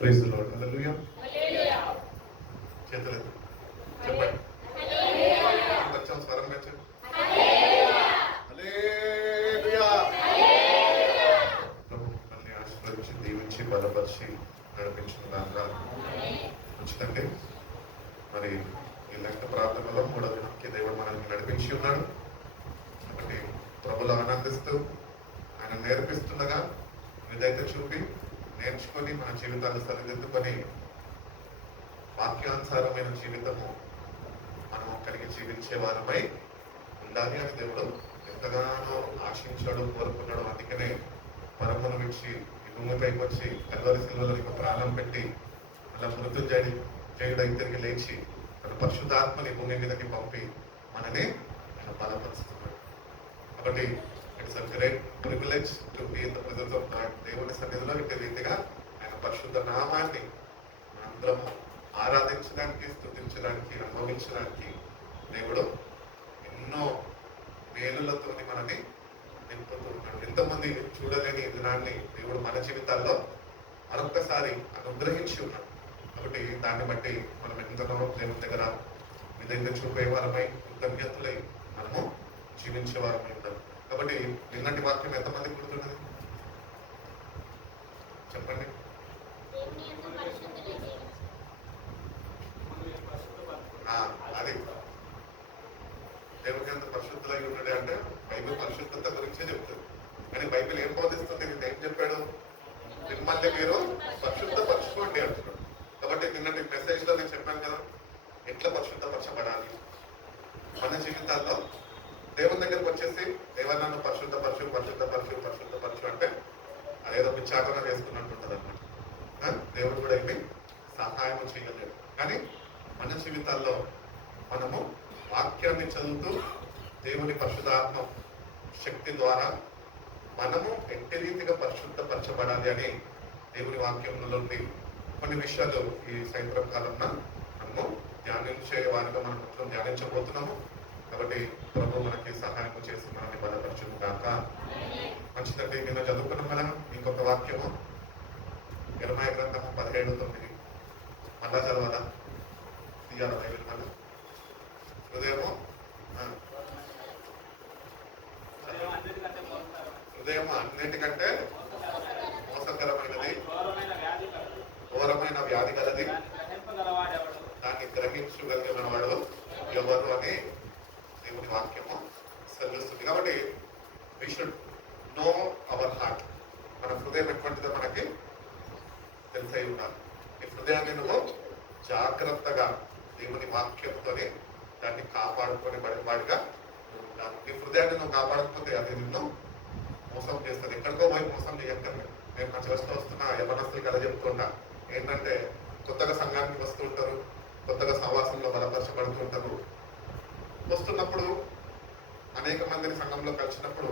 Praise the lord. హల్లెలూయా. చేతులెత్తి చెప్పండి. కొంచెం స్వరం పెంచండి. హల్లెలూయా. ప్రభు మనల్ని ఆశీర్వదించి దీవించి బలపరిచి నడిపించిన దాకా ఉంచుతండి. మరి ఈ లెక్క ప్రార్థనలో 3వ దినానికి దేవుడు మనల్ని నడిపించి ఉన్నాడు. కాబట్టి ప్రభులు ఆనందిస్తూ ఆయన నేర్పిస్తుండగా నిజైతే చూపి నేర్చుకొని మన జీవితాన్ని సరిదిద్దుకొని వాక్యానుసారమైన జీవితము మనం కలిగి జీవించే వారమై ఉండాలి అని దేవుడు ఎంతగానో ఆశించాడు, కోరుకున్నాడు. అందుకనే పరమును విడిచి ఈ భూమిపైకి వచ్చి కల్వరి శిలువలో ప్రాణం పెట్టి అలా మృత్యుంజయుడై తిరిగి లేచి తన పరిశుద్ధాత్మని భూమి మీదకి పంపి మనని ఆయన బలపరుస్తున్నాడు. కాబట్టి it's a great privilege to be in the presence of God. దేవుని సన్నిధిలో ఇట్టి రీతిగా ఆయన పరిశుద్ధ నామాన్ని మనందరము ఆరాధించడానికి, స్తుతించడానికి, అనుభవించడానికి దేవుడు ఎన్నో మేలులతో మనని నింపుతూ ఉన్నాడు. ఎంతోమంది చూడలేని దినాన్ని దేవుడు మన జీవితాల్లో మరొక్కసారి అనుగ్రహించి ఉన్నాడు. కాబట్టి దాన్ని బట్టి మనం ఎంతనో దేవుని దగ్గర విధంగా చూపే వారమై కృతజ్ఞతలై మనము జీవించే వారమై ఉంటాం. కాబట్టి నిన్నటి వాక్యం ఎంతమంది గుర్తున్నది చెప్పండి. అది దేవుని అంత పరిశుద్ధులై ఉన్నాడు అంటే బైబిల్ పరిశుద్ధత గురించే చెప్తుంది. కానీ బైబిల్ ఏం బోధిస్తుంది? నేను ఏం చెప్పాడు? మిమ్మల్ని మీరు పరిశుద్ధపరచుకోండి అంటున్నాడు. కాబట్టి నిన్నటి మెసేజ్ లో నేను చెప్పాను కదా, ఎట్లా పరిశుద్ధపరచబడాలి మన జీవితాల్లో. దేవుని దగ్గరకు వచ్చేసి దేవా నన్ను పరిశుద్ధపరచు అంటే అదేదో పిచ్చాటన వేసుకున్నట్టు ఉంటుంది అన్నమాట. దేవుడు కూడా ఏమి సహాయం చేయలేడు. కానీ మన జీవితాల్లో మనము వాక్యాన్ని చదువుతూ దేవుని పరిశుద్ధాత్మ శక్తి ద్వారా మనము ఎట్టి రీతిగా పరిశుద్ధపరచబడాలి అని దేవుని వాక్యంలో కొన్ని విషయాలు ఈ సాయంత్రం కాలంలో మనము ధ్యానించే వారిగా మనం కొంచెం ధ్యానించబోతున్నాము. కాబట్టి ప్రభు మనకి సహాయం చేసి మనల్ని బలపరచును కాక. మంచిదండి. నిన్న చదువుకున్నాం కదా ఇంకొక వాక్యము ఇర్మయా గ్రంథము 17:9 మళ్ళా చదవాలా? తీయాల బైబిల్ మళ్ళీ హృదయము అన్నిటికంటే మోసకరమైనది, ఘోరమైన వ్యాధి కలది, దాన్ని గ్రహించగలిగిన వాడు ఎవరు అని దేవుని వాక్యము సెలవిస్తుంది. కాబట్టి we should know our heart. మన హృదయం ఎటువంటిదో మనకి తెలిసై ఉండాలి. ఈ హృదయాన్ని నువ్వు జాగ్రత్తగా దేవుని వాక్యంతోనే దాన్ని కాపాడుకొని పడేవాడిగా ఉంటాను. నీ హృదయాన్ని నువ్వు కాపాడకపోతే అది నిన్ను మోసం చేస్తుంది. ఎక్కడికో పోయి మోసం చేయక్కర్లేదు. నేను మా చర్చలో వస్తున్నా యవనస్తులు కథ చెప్తున్నా ఏంటంటే కొత్తగా సంఘానికి వస్తూ ఉంటారు, కొత్తగా సహవాసంలో బలపరచబడుతూ ఉంటారు. వస్తున్నప్పుడు అనేక మందిని సంఘంలో కలిసినప్పుడు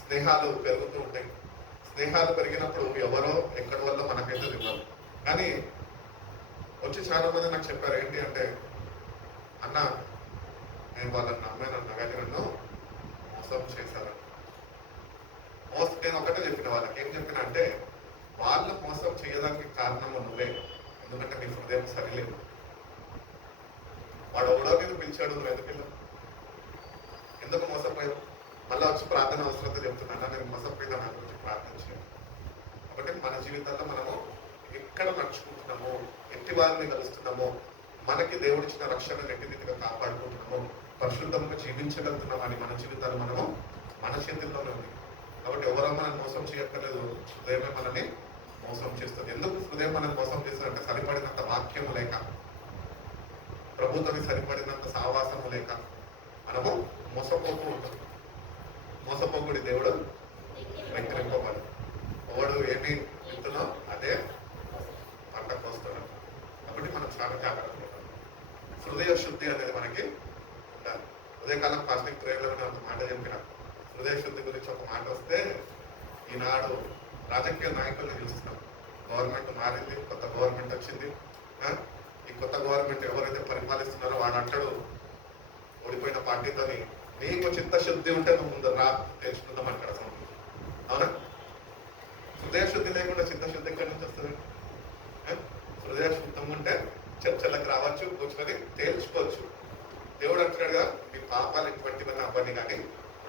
స్నేహాలు పెరుగుతూ ఉంటాయి. స్నేహాలు పెరిగినప్పుడు ఎవరో ఎక్కడి వల్ల మనకైతే తెలియదు. కానీ వచ్చి చాలా మంది నాకు చెప్పారు ఏంటి అంటే, అన్న నేను వాళ్ళని నమ్మానన్నా కానీ నన్ను మోసం చేశారు. నేను ఒకటే చెప్పిన వాళ్ళకి ఏం చెప్పిన అంటే, వాళ్ళు మోసం చేయడానికి కారణము నువ్వే. ఎందుకంటే నీ హృదయం సరిలేదు. వాడు ఎవడో నేను పిలిచాడు, నువ్వు ఎందుకు మోసపోయావు? మళ్ళీ వచ్చి ప్రార్థన అవసరంతో చెప్తున్నా, నేను మోసపోయినా నా గురించి ప్రార్థన చేయాలి. కాబట్టి మన జీవితాల్లో మనము ఎక్కడ నడుచుకుంటున్నామో, ఎట్టి వారిని కలుస్తున్నామో, మనకి దేవుడిచ్చిన రక్షణను ఎట్టి రీతిగా కాపాడుకుంటున్నామో, పరిశుద్ధంగా జీవించగలుగుతున్నాం అని మన జీవితాలు మనము మన చేతుల్లోనే ఉంది. కాబట్టి ఎవరో మనల్ని మోసం చేయక్కర్లేదు, హృదయమే మనల్ని మోసం చేస్తుంది. ఎందుకు హృదయం మనల్ని మోసం చేస్తుందంటే సరిపడినంత వాక్యము లేక, ప్రభుత్వం సరిపడినంత సావాసము లేక మనము మోసపోతూ ఉంటాం. మోసపోకుడి దేవుడు వెంకరింపబడు. ఎవడు ఏమి విత్తునో అదే పంట కోస్తున్నాడు. కాబట్టి మనం చాలా జాగ్రత్తగా ఉండాలి. హృదయ శుద్ధి అనేది మనకి ఉండాలి. ఉదయకాలం ఫాస్టింగ్ ప్రేయర్లో ఒక మాట చెప్పిన, హృదయ శుద్ధి గురించి ఒక మాట వస్తే, ఈనాడు రాజకీయ నాయకుల్ని చూస్తున్నాం. గవర్నమెంట్ మారింది, కొత్త గవర్నమెంట్ వచ్చింది. ఈ కొత్త గవర్నమెంట్ ఎవరైతే పరిపాలిస్తున్నారో వాడు అంటాడు ఓడిపోయిన పార్టీతోని, నీకు చిత్తశుద్ధి ఉంటే నువ్వు ముందు రా తెలుసుకుందాం అంటాడు. అవునా? హృదయ శుద్ధి లేకుండా చిత్తశుద్ధి ఎక్కడి నుంచి వస్తుంది? కూర్చొని తేల్చుకోవచ్చు. దేవుడు అంటున్నాడుగా, మీ పాపాలు ఎటువంటివన్నీ అవ్వండి కానీ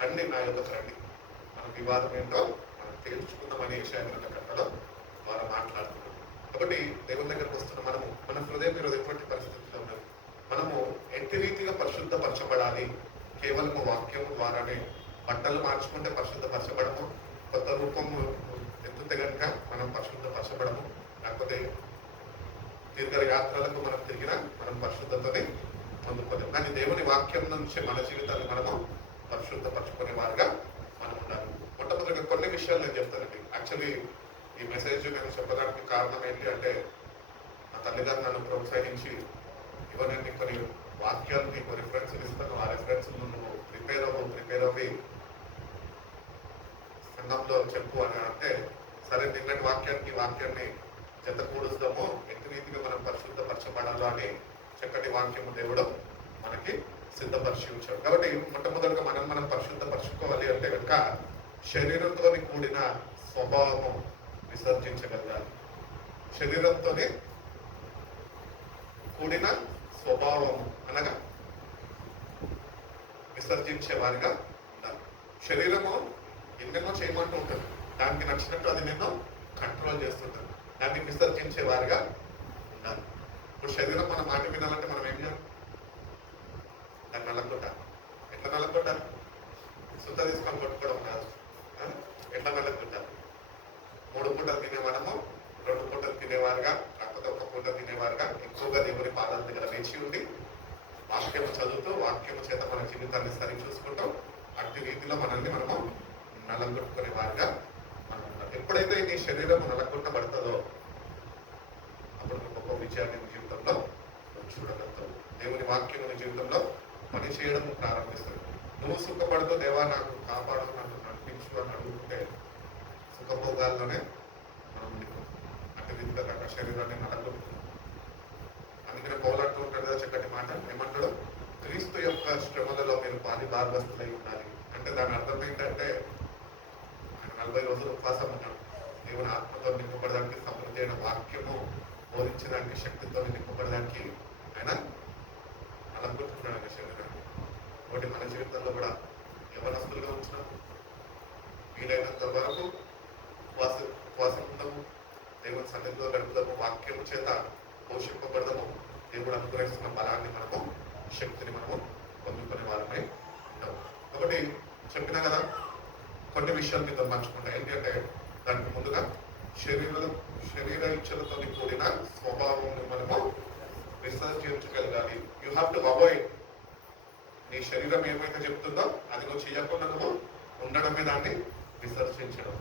రండి నా యొక్క రండి, మన వివాదం ఏంటో మనం తేల్చుకుందామని యెషయా గ్రంథకర్తలో ద్వారా మాట్లాడుతున్నాం. కాబట్టి దేవుని దగ్గరకు వస్తున్న మనము మన హృదయం ఈరోజు ఎటువంటి పరిస్థితుల్లో ఉన్నది, మనము ఎట్టి రీతిగా పరిశుద్ధపరచబడాలి. కేవలము వాక్యం ద్వారానే. బట్టలు మార్చుకుంటే పరిశుద్ధపరచబడము, కొత్త రూపము ఎత్తుతే కనుక మనం పరిశుద్ధపరచబడము, లేకపోతే దీర్ఘ యాత్రలకు మనం తిరిగినా మనం పరిశుద్ధతని పొందుకోలేము. కానీ దేవుని వాక్యం నుంచి మన జీవితాన్ని మనము పరిశుద్ధపరచుకునే వారుగా మనం ఉండాలి. మొట్టమొదటిగా కొన్ని విషయాలు నేను చెప్తానండి. యాక్చువల్లీ ఈ మెసేజ్ నేను చెప్పడానికి కారణం ఏంటి అంటే, నా తల్లిగారు నన్ను ప్రోత్సహించి ఇవన్నీ కొన్ని వాక్యాలు నీకు రిఫరెన్స్లు ఇస్తాను, ఆ రిఫరెన్స్ నువ్వు ప్రిపేర్ అవ్వి సంఘంలో చెప్పు అని అంటే, సరే నిన్నటి వాక్యాన్ని జత కూడుస్తాము, ఎట్టి రీతిగా మనం పరిశుద్ధపరచబడాలో అని చక్కటి వాక్యము దేవుడు మనకి సిద్ధపరిచి ఉంచాడు. కాబట్టి మొట్టమొదటిగా మనం పరిశుద్ధపరచుకోవాలి అంటే కనుక శరీరంతో కూడిన స్వభావము విసర్జించగలగాలి. శరీరంతో కూడిన స్వభావము అనగా విసర్జించే వారిగా ఉండాలి. శరీరము ఎన్నెన్నో చేయమంటూ ఉంటుంది, దానికి నచ్చినట్టు అది నేను కంట్రోల్ చేస్తుంటుంది, దాన్ని విసర్జించే వారిగా ఉండాలి. ఇప్పుడు శరీరం మన మాట వినాలంటే మనం ఏం చేయాలి? దాన్ని నల్లగొట్టాలి. ఎట్లా నల్లగొట్టాలి? సుత తీసుకొని కొట్టుకోవడం కాదు. ఎట్లా నల్లగొట్టాలి? 3 పూటలు తినే మనము 2 పూటలు తినేవారుగా, కాకపోతే 1 పూట తినేవారుగా ఎక్కువగా దేవుని పాదాల దగ్గర వేచి ఉండి వాక్యము చదువుతూ వాక్యము చేత మన జీవితాన్ని సరి చూసుకుంటాం. అట్టి రీతిలో మనల్ని మనము నల్లగొట్టుకునే వారుగా మనం ఉంటాం. ఎప్పుడైతే నీ శరీరం నల్లగొట్టబడుతుందో అప్పుడు నువ్వు గొప్ప విజయాన్ని నీ జీవితంలో చూడగలుగుతావు. దేవుని వాక్యం నీ జీవితంలో పని చేయడం ప్రారంభిస్తుంది. నువ్వు సుఖపడుతూ దేవా నాకు కాపాడు, నన్ను నడిపించు అని అడుగుతుంటే సుఖభోగాల్లోనే మనం అట్టి రీతిగా తన శరీరాన్ని నలగొడుతుంది. అందుకనే పోలాడుతూ ఉంటాడు కదా చక్కటి మాట, ఏమంటాడు? క్రీస్తు యొక్క శ్రమలలో మీరు పాలిభాగస్తులై ఉండాలి. అంటే దాని అర్థం ఏంటంటే, ఆయన 40 రోజులు ఉపవాసం ఉన్నాడు. దేవుని ఆత్మతో నింపబడడానికి, సమృద్ధి అయిన వాక్యము బోధించడానికి, శక్తితో నింపబడడానికి ఆయన నలగొట్టుకున్నాడు ఆయన శరీరాన్ని. కాబట్టి మన జీవితంలో కూడా యవనస్తులుగా ఉంచినాం, వీలైనంత వరకు ఉపవాసం ఉండము, దేవుని సన్నిధిలో గడుపుదాము, వాక్యము చేత పోషింపబడదాము. దేవుడు అనుగ్రహిస్తున్న బలాన్ని మనము, శక్తిని మనము పొందుకునే వారమై ఉంటాము. కాబట్టి చెప్పినా కదా, కొన్ని విషయాలు మీతో పంచుకుంటా. ఏంటంటే దానికి ముందుగా శరీర ఇచ్చలతో కూడిన స్వభావం మనము విసర్జించగలగాలి. You have to avoid. నీ శరీరం ఏమైతే చెప్తుందో అది నువ్వు చేయకుండా నువ్వు ఉండడమే దాన్ని విసర్జించడం.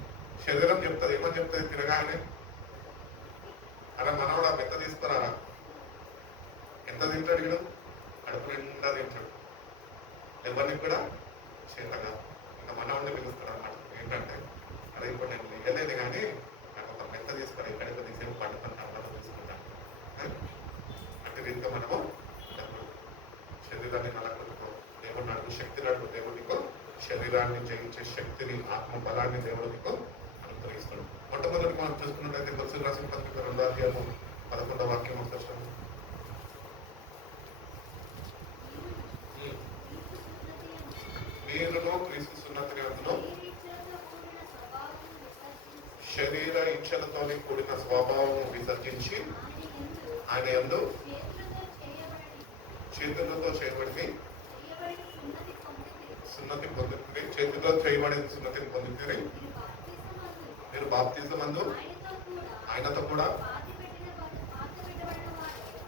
శరీరం చెప్తుంది, ఏమని చెప్తుంది? తిరగానే అలా మనవాడు ఆ మెత్త తీసుకురారా, ఎంత తింటాడు వీడు? కడుపు నిండా తింటాడు, ఎవరిని కూడా చేతగా. ఇంకా మనవాడిని పిలుస్తాడు అన్నమాట. ఏంటంటే, అదే ఇప్పుడు నేను వేయలేదు కానీ నాకు ఒక మెత్త తీసుకురా, ఎక్కడైతే తీసేపు పండుకుంటా అన్నది తీసుకుంటాను. అంటే రీతిగా మనము శరీరాన్ని నలగొట్టుకో, దేవుడు నడుపు శక్తి నడుపు, దేవుడికో శరీరాన్ని జయించే శక్తిని, ఆత్మ బలాన్ని దేవుడికో అనుగ్రహిస్తాడు. మొట్టమొదటి మనం చూసుకున్నట్లయితే కొలసీయులకు రాసిన పత్రిక 2వ అధ్యాయము 11వ వాక్యం వచ్చేస్తాము. మీరును క్రీస్తు సున్నతిని అందులో శరీర ఇచ్చలతో కూడిన స్వభావం విసర్జించి ఆయన యందు చేతులతో చేయబడి సున్నతి పొందుతుంది. చేతితో చేయబడిన సున్నతిని పొందుతుంది. మీరు బాప్తిజమందు ఆయనతో కూడా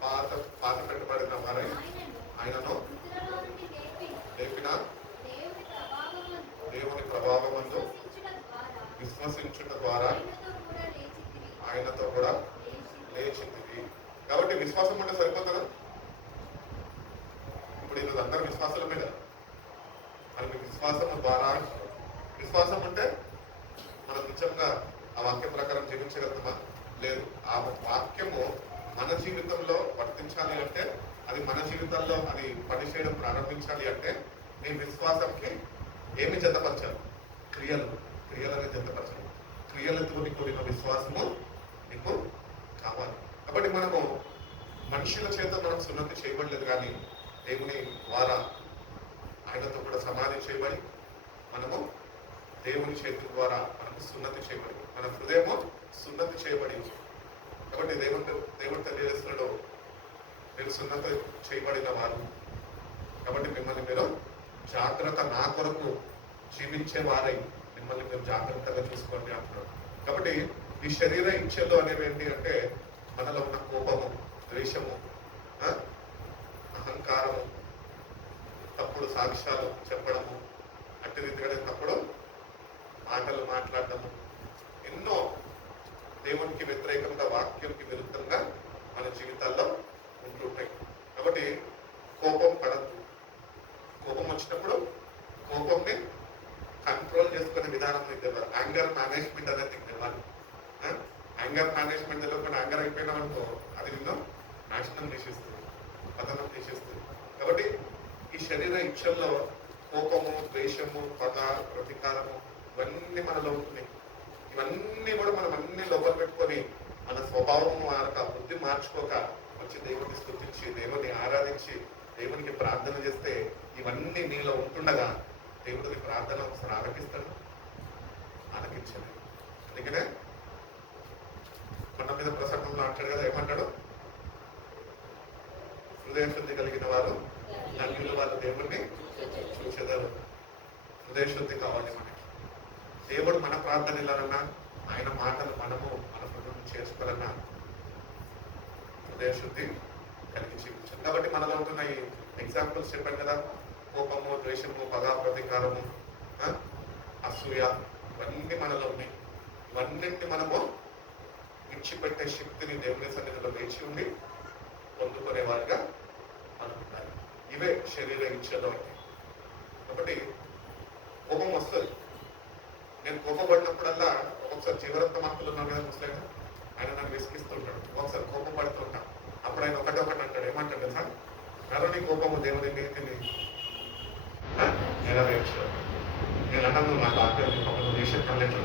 పాత పెట్టబడిన వారై ఆయనను లేపిన దేవుని ప్రభావమందు విశ్వసించుట ద్వారా ఆయనతో కూడా లేచింది. కాబట్టి విశ్వాసం అంటే సరిపోతుందా? ఇప్పుడు ఈరోజు అందరూ విశ్వాసులమే కదా. మనకి విశ్వాసం ద్వారా, విశ్వాసం అంటే మనం నిజంగా ఆ వాక్యం ప్రకారం జీవించగలుగుతామా? లేదు. ఆ వాక్యము మన జీవితంలో వర్తించాలి అంటే, అది మన జీవితంలో అది పనిచేయడం ప్రారంభించాలి అంటే, నీ విశ్వాసంకి ఏమి జతపరచాలి? క్రియలని జతపరచాలి. క్రియలతో కూడిన విశ్వాసము నీకు కావాలి. కాబట్టి మనము మనుషుల చేత మనం సున్నతి చేయబడలేదు, కానీ దేవుని ద్వారా ఆయనతో కూడా సమాధి చేయబడి మనము దేవుని చేతుల ద్వారా మనకు సున్నతి చేయబడి మన హృదయము సున్నతి చేయబడింది. కాబట్టి దేవుడు తెలియజేస్తున్నాడు, మీరు సున్నతి చేయబడిన వారు కాబట్టి మిమ్మల్ని మీరు జాగ్రత్త, నా కొరకు జీవించే వారై మిమ్మల్ని మీరు జాగ్రత్తగా చూసుకోండి అంటున్నాడు. కాబట్టి ఈ శరీర ఇచ్ఛలు అనేవి ఏంటి అంటే మనలో ఉన్న కోపము, ద్వేషము, అహంకారము, తప్పుడు సాక్ష్యాలు చెప్పడము, అట్టి రీతిగానే తప్పుడు మాటలు మాట్లాడటము, ఎన్నో దేవునికి వ్యతిరేకంగా, వాక్యంకి విరుద్ధంగా మన జీవితాల్లో ఉంటుంటాయి. కాబట్టి కోపం పడద్దు. కోపం వచ్చినప్పుడు కోపంని కంట్రోల్ చేసుకునే విధానం మీకు తెలియదు. యాంగర్ మేనేజ్మెంట్ అనేది మీకు తెలియాలి. యాంగర్ మేనేజ్మెంట్ తెలియకుండా యాంగర్ అయిపోయినాం అనుకో, అది నిన్ను నాశనం చేసేస్తుంది, పతనం చేసేస్తుంది. కాబట్టి ఈ శరీర ఇచ్చల్లో కోపము, ద్వేషము, పగ, ప్రతీకారము ఇవన్నీ మనలో ఉంటున్నాయి. ఇవన్నీ కూడా మనం అన్ని లోపల పెట్టుకొని మన స్వభావం మారక, బుద్ధి మార్చుకోక వచ్చి దేవుడిని స్తుతించి, దేవుడిని ఆరాధించి, దేవునికి ప్రార్థన చేస్తే ఇవన్నీ నీలో ఉంటుండగా దేవుడిని ప్రార్థన ఒకసారి ఆలకిస్తాడు, ఆలకించలేదు. అందుకనే కొండ మీద ప్రసంగంలో అంటాడు కదా, ఏమంటాడు? హృదయ శుద్ధి కలిగిన వారు ధన్యులు, వాళ్ళు దేవుడిని చూసేదారు. హృదయ శుద్ధి కావాలి మనకి. దేవుడు మన ప్రార్థన ఇలానన్నా, ఆయన మాటలు మనము మన హృదయం చేసుకోవాలన్నా హృదయ శుద్ధి కలిగి జీవించాలి. కాబట్టి మనలో ఉంటున్న ఈ ఎగ్జాంపుల్స్ చెప్పాను కదా, కోపము, ద్వేషము, పగ, ప్రతీకారము, అసూయ, ఇవన్నీ మనలో ఉన్నాయి. ఇవన్నింటినీ మనము విడిచిపెట్టే శక్తిని దేవుని సన్నిధిలో వేచి ఉండి పొందుకునే వారిగా మనం ఉండాలి. ఇవే శరీర ఇచ్చలో అంటే. కాబట్టి కోపం వస్తుంది. నేను కోపపడినప్పుడల్లా ఒక్కొక్కసారి జీవరత్న మార్పులు ఉన్నాను కదా ముస్లిం, ఆయన నన్ను విసిగిస్తుంటాడు. ఒకసారి కోపం పడుతుంటాను. అప్పుడు ఆయన ఒకటి అంటాడు, ఏమంటాడు తెలుసా? నరుని కోపము దేవుని నీతిని నెరవేర్చాడు. నేను అన్నాను, నా డాక్టర్ నువ్వు చేసే పనులెట్లు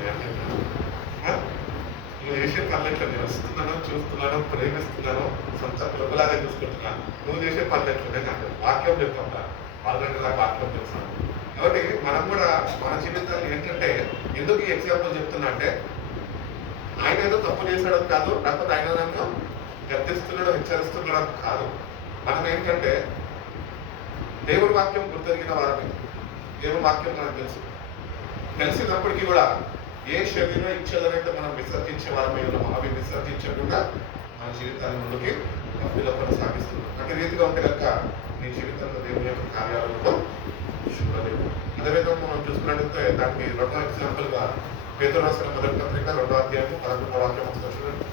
నువ్వు చేసే పనులెట్లు నేను వస్తున్నాను, చూస్తున్నాను, ప్రేమిస్తున్నాను, సొంత పిల్లలాగా చూసుకుంటున్నాను. నువ్వు చేసే పనులెట్లు నాకు వాక్యం చెప్తుంటా, వాళ్ళంటే నాకు వాక్యం తెలుస్తాను. కాబట్టి మనం కూడా మన జీవితాలు ఏంటంటే, ఎందుకు ఈ ఎగ్జాంపుల్ చెప్తున్నా అంటే, ఆయన ఏదో తప్పు చేశాడు కాదు, లేకపోతే ఆయన నన్ను గర్తిస్తున్నాడో హెచ్చరిస్తున్నాడో కాదు. మనం ఏంటంటే దేవుడి వాక్యం గుర్తెరిగిన వారిని, దేవుడి వాక్యం మనకు తెలిసినప్పటికీ కూడా ఏ శరీర ఇచ్చేదనైతే మనం విసర్జించే వారమై ఉన్నామో అవి విసర్జించకుండా మన జీవితాన్ని ముందుకి అభిలో కొనసాగిస్తున్నాం. అటు రీతిగా ఉంటే కనుక నీ జీవితంలో దేవుని యొక్క కార్యాలయంలో చూడలేము. అదేవిధంగా మనం చూసుకున్నట్లయితే దానికి రెండో ఎగ్జాంపుల్గా పేతురు రాసిన మొదటి పత్రిక 2వ అధ్యాయం 11వ వాక్యం వస్తుంది చూడండి.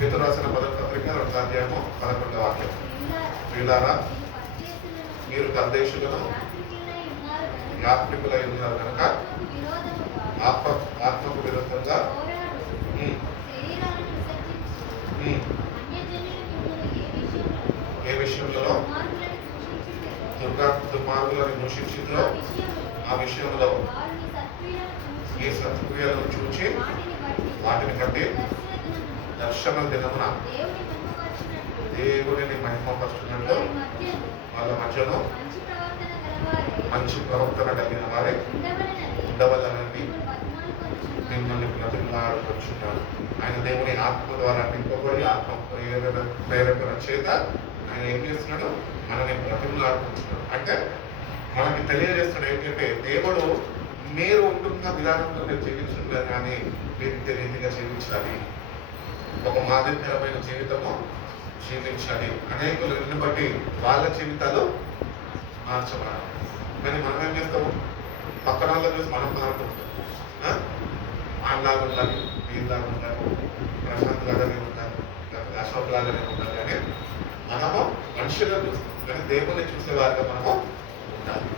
పేతురు రాసిన మొదటి పత్రిక 2వ అధ్యాయము 11వ వాక్యం. ప్రియులారా, మీరు పరదేశులను యాత్రికులై ఉన్నారు కనుక ఆత్మకు విరుద్ధంగా ఏ విషయంలో దుర్మార్గులను దూషించిందో ఆ విషయంలో ఏ సత్క్రియలను చూచి వాటిని బట్టి దర్శన దినమున దేవుడిని మహిమపరుస్తున్నట్టు వాళ్ళ మధ్యలో మంచి ప్రవర్తన కలిగిన వారే ఉండవలనని మిమ్మల్ని బ్రతిమలాడుకొచ్చున్నారు. ఆయన దేవుని ఆత్మ ద్వారా నింపబడి ఆత్మ ప్రేరణ చేత ఆయన ఏం చేస్తున్నాడు? మనల్ని బ్రతిమలాడుకుంటున్నాడు. అంటే మనకి తెలియజేస్తున్నాడు ఏంటంటే, దేవుడు మీరు ఉంటున్న విధానంలో మీరు జీవించలేదు, కానీ మీరు ఇంత రీతిగా జీవించాలి, ఒక మాదిరికరమైన జీవితము జీవించాలి. అనేకులను బట్టి వాళ్ళ జీవితాలు మార్చబడాలి. కానీ మనం ఏం చేస్తాము? పక్కన వాళ్ళ చూసి మనం మారుతుంటాం. ఆయనలాగా ఉండాలి, వీళ్ళలాగా ఉండాలి, ప్రశాంత్ లాగానే ఉండాలి, లేకపోతే అశోక్ లాగానే ఉండాలి అని మనము మనుషులను చూస్తాం. కానీ దేవుణ్ణి చూసేవారిగా మనము ఉండాలి.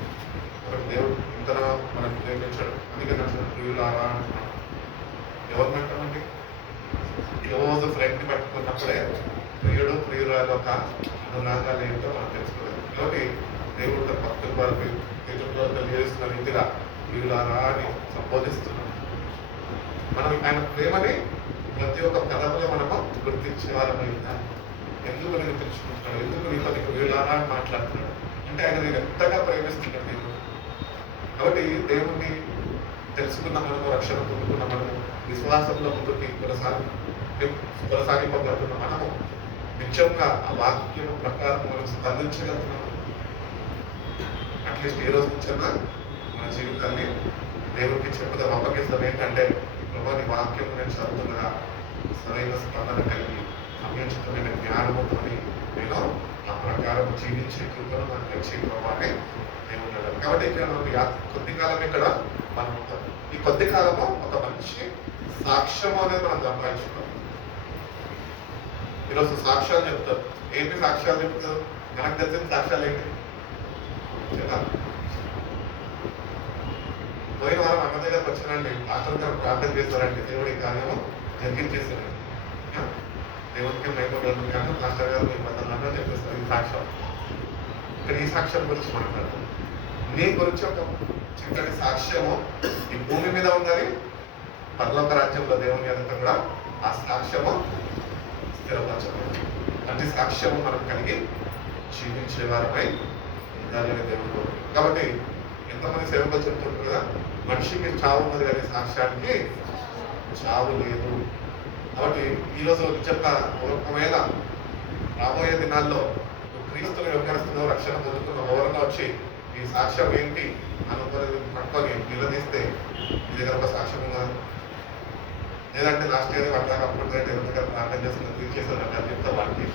కాబట్టి దేవుడు ఇంతలో మనం ప్రేమించాడు. అందుకే నన్ను ప్రియులారా అంటున్నాడు. ఎవరిని అంటామండి? రోజు ఫ్రెండ్ని పట్టుకున్నప్పుడే ప్రియుడు ప్రియురాలు ఒక అనురాగాలు ఏంటో మనం తెలుసుకోలేదు. కాబట్టి దేవుడు భక్తుల వారికి తెలియజేస్తున్న రీతిగా ప్రియులారా అని సంబోధిస్తున్నాడు. మనం ఆయన ప్రేమని ప్రతి ఒక్క పదములో మనము గుర్తించే వాళ్ళమై ఉండాలి. ఎందుకు నేను తెలుసుకుంటున్నాడు, ఎందుకు నీతో నీకు వీళ్ళారా అని మాట్లాడుతున్నాడు అంటే ఆయన నేను ఎంతగా ప్రేమిస్తున్నాడు నేను. కాబట్టి దేవుణ్ణి తెలుసుకున్న మనము, రక్షణ పొందుకున్న మనము, విశ్వాసంలో ముందుకి కొనసాగింపబడుతున్న మనము నిజంగా ఆ వాక్యం ప్రకారం మనం స్పందించగలుగుతున్నాము. అట్లీస్ట్ ఏ రోజు నుంచన్నా మన జీవితాన్ని దేవుడికి చెప్పుదాం, అప్పగిస్తాం. ఏంటంటే ప్రభా నీ వాక్యం నేను చదువుతుండగా సరైన స్పందన కలిగి సమయోచితమైన జ్ఞానముతో నేను ఆ ప్రకారం జీవించే కృపను నాకు వచ్చే ప్రభావాన్ని దేవుడు అన్నాడు. కాబట్టి ఇక్కడ మనకు కొద్ది కాలం ఇక్కడ మనం ఉంటాం. ఈ కొద్ది కాలము ఒక మంచి సాక్ష్యము అనేది మనం సంపాదించుకుంటాం. ఈరోజు సాక్ష్యాలు చెప్తారు. ఏంటి సాక్ష్యాలు చెప్తారు? మనకు తెలిసిన సాక్ష్యాలు ఏంటి చెప్పాలి. పోయిన వారం అన్న దగ్గరకు వచ్చినండి, పాస్టర్ గారు ప్రార్థన చేస్తారండి, దేవుడి కార్యము జరిగించేశారండి. దేవుడికి మైపోగలను కానీ పాస్టర్ గారు మీ బద్దలన్నా చెప్పేస్తారు. ఈ సాక్ష్యం ఇక్కడ ఈ సాక్ష్యం గురించి మాట్లాడతాం. నీ గురించి ఒక చక్కటి సాక్ష్యము ఈ భూమి మీద ఉందని పరలోక రాజ్యంలో దేవుని ఎదుట కూడా ఆ సాక్ష్యము స్థిరపరచబడింది. అన్ని సాక్ష్యము మనం కలిగి జీవించే వారమై ఉండాలని దేవుడు. కాబట్టి ఎంతమంది సేవకులు చెప్తుంటారు కదా, మనిషికి చావు ఉన్నది కానీ సాక్ష్యానికి చావు లేదు. కాబట్టి ఈరోజు నిజంగా ఒకవేళ రాబోయే దినాల్లో క్రీస్తులు వ్యవహరిస్తున్నావు, రక్షణ పొందుతున్న వివరంగా వచ్చి ఈ సాక్ష్యం ఏంటి అనుకుని పట్టుకొని నిలదీస్తే మీ దగ్గర ఒక సాక్ష్యం ఉందా? లేదంటే లాస్ట్ ఇయర్ అట్లా అప్పుడు దగ్గర ప్రార్థన చేస్తున్న తీర్చేసారు అని చెప్తా వాడికి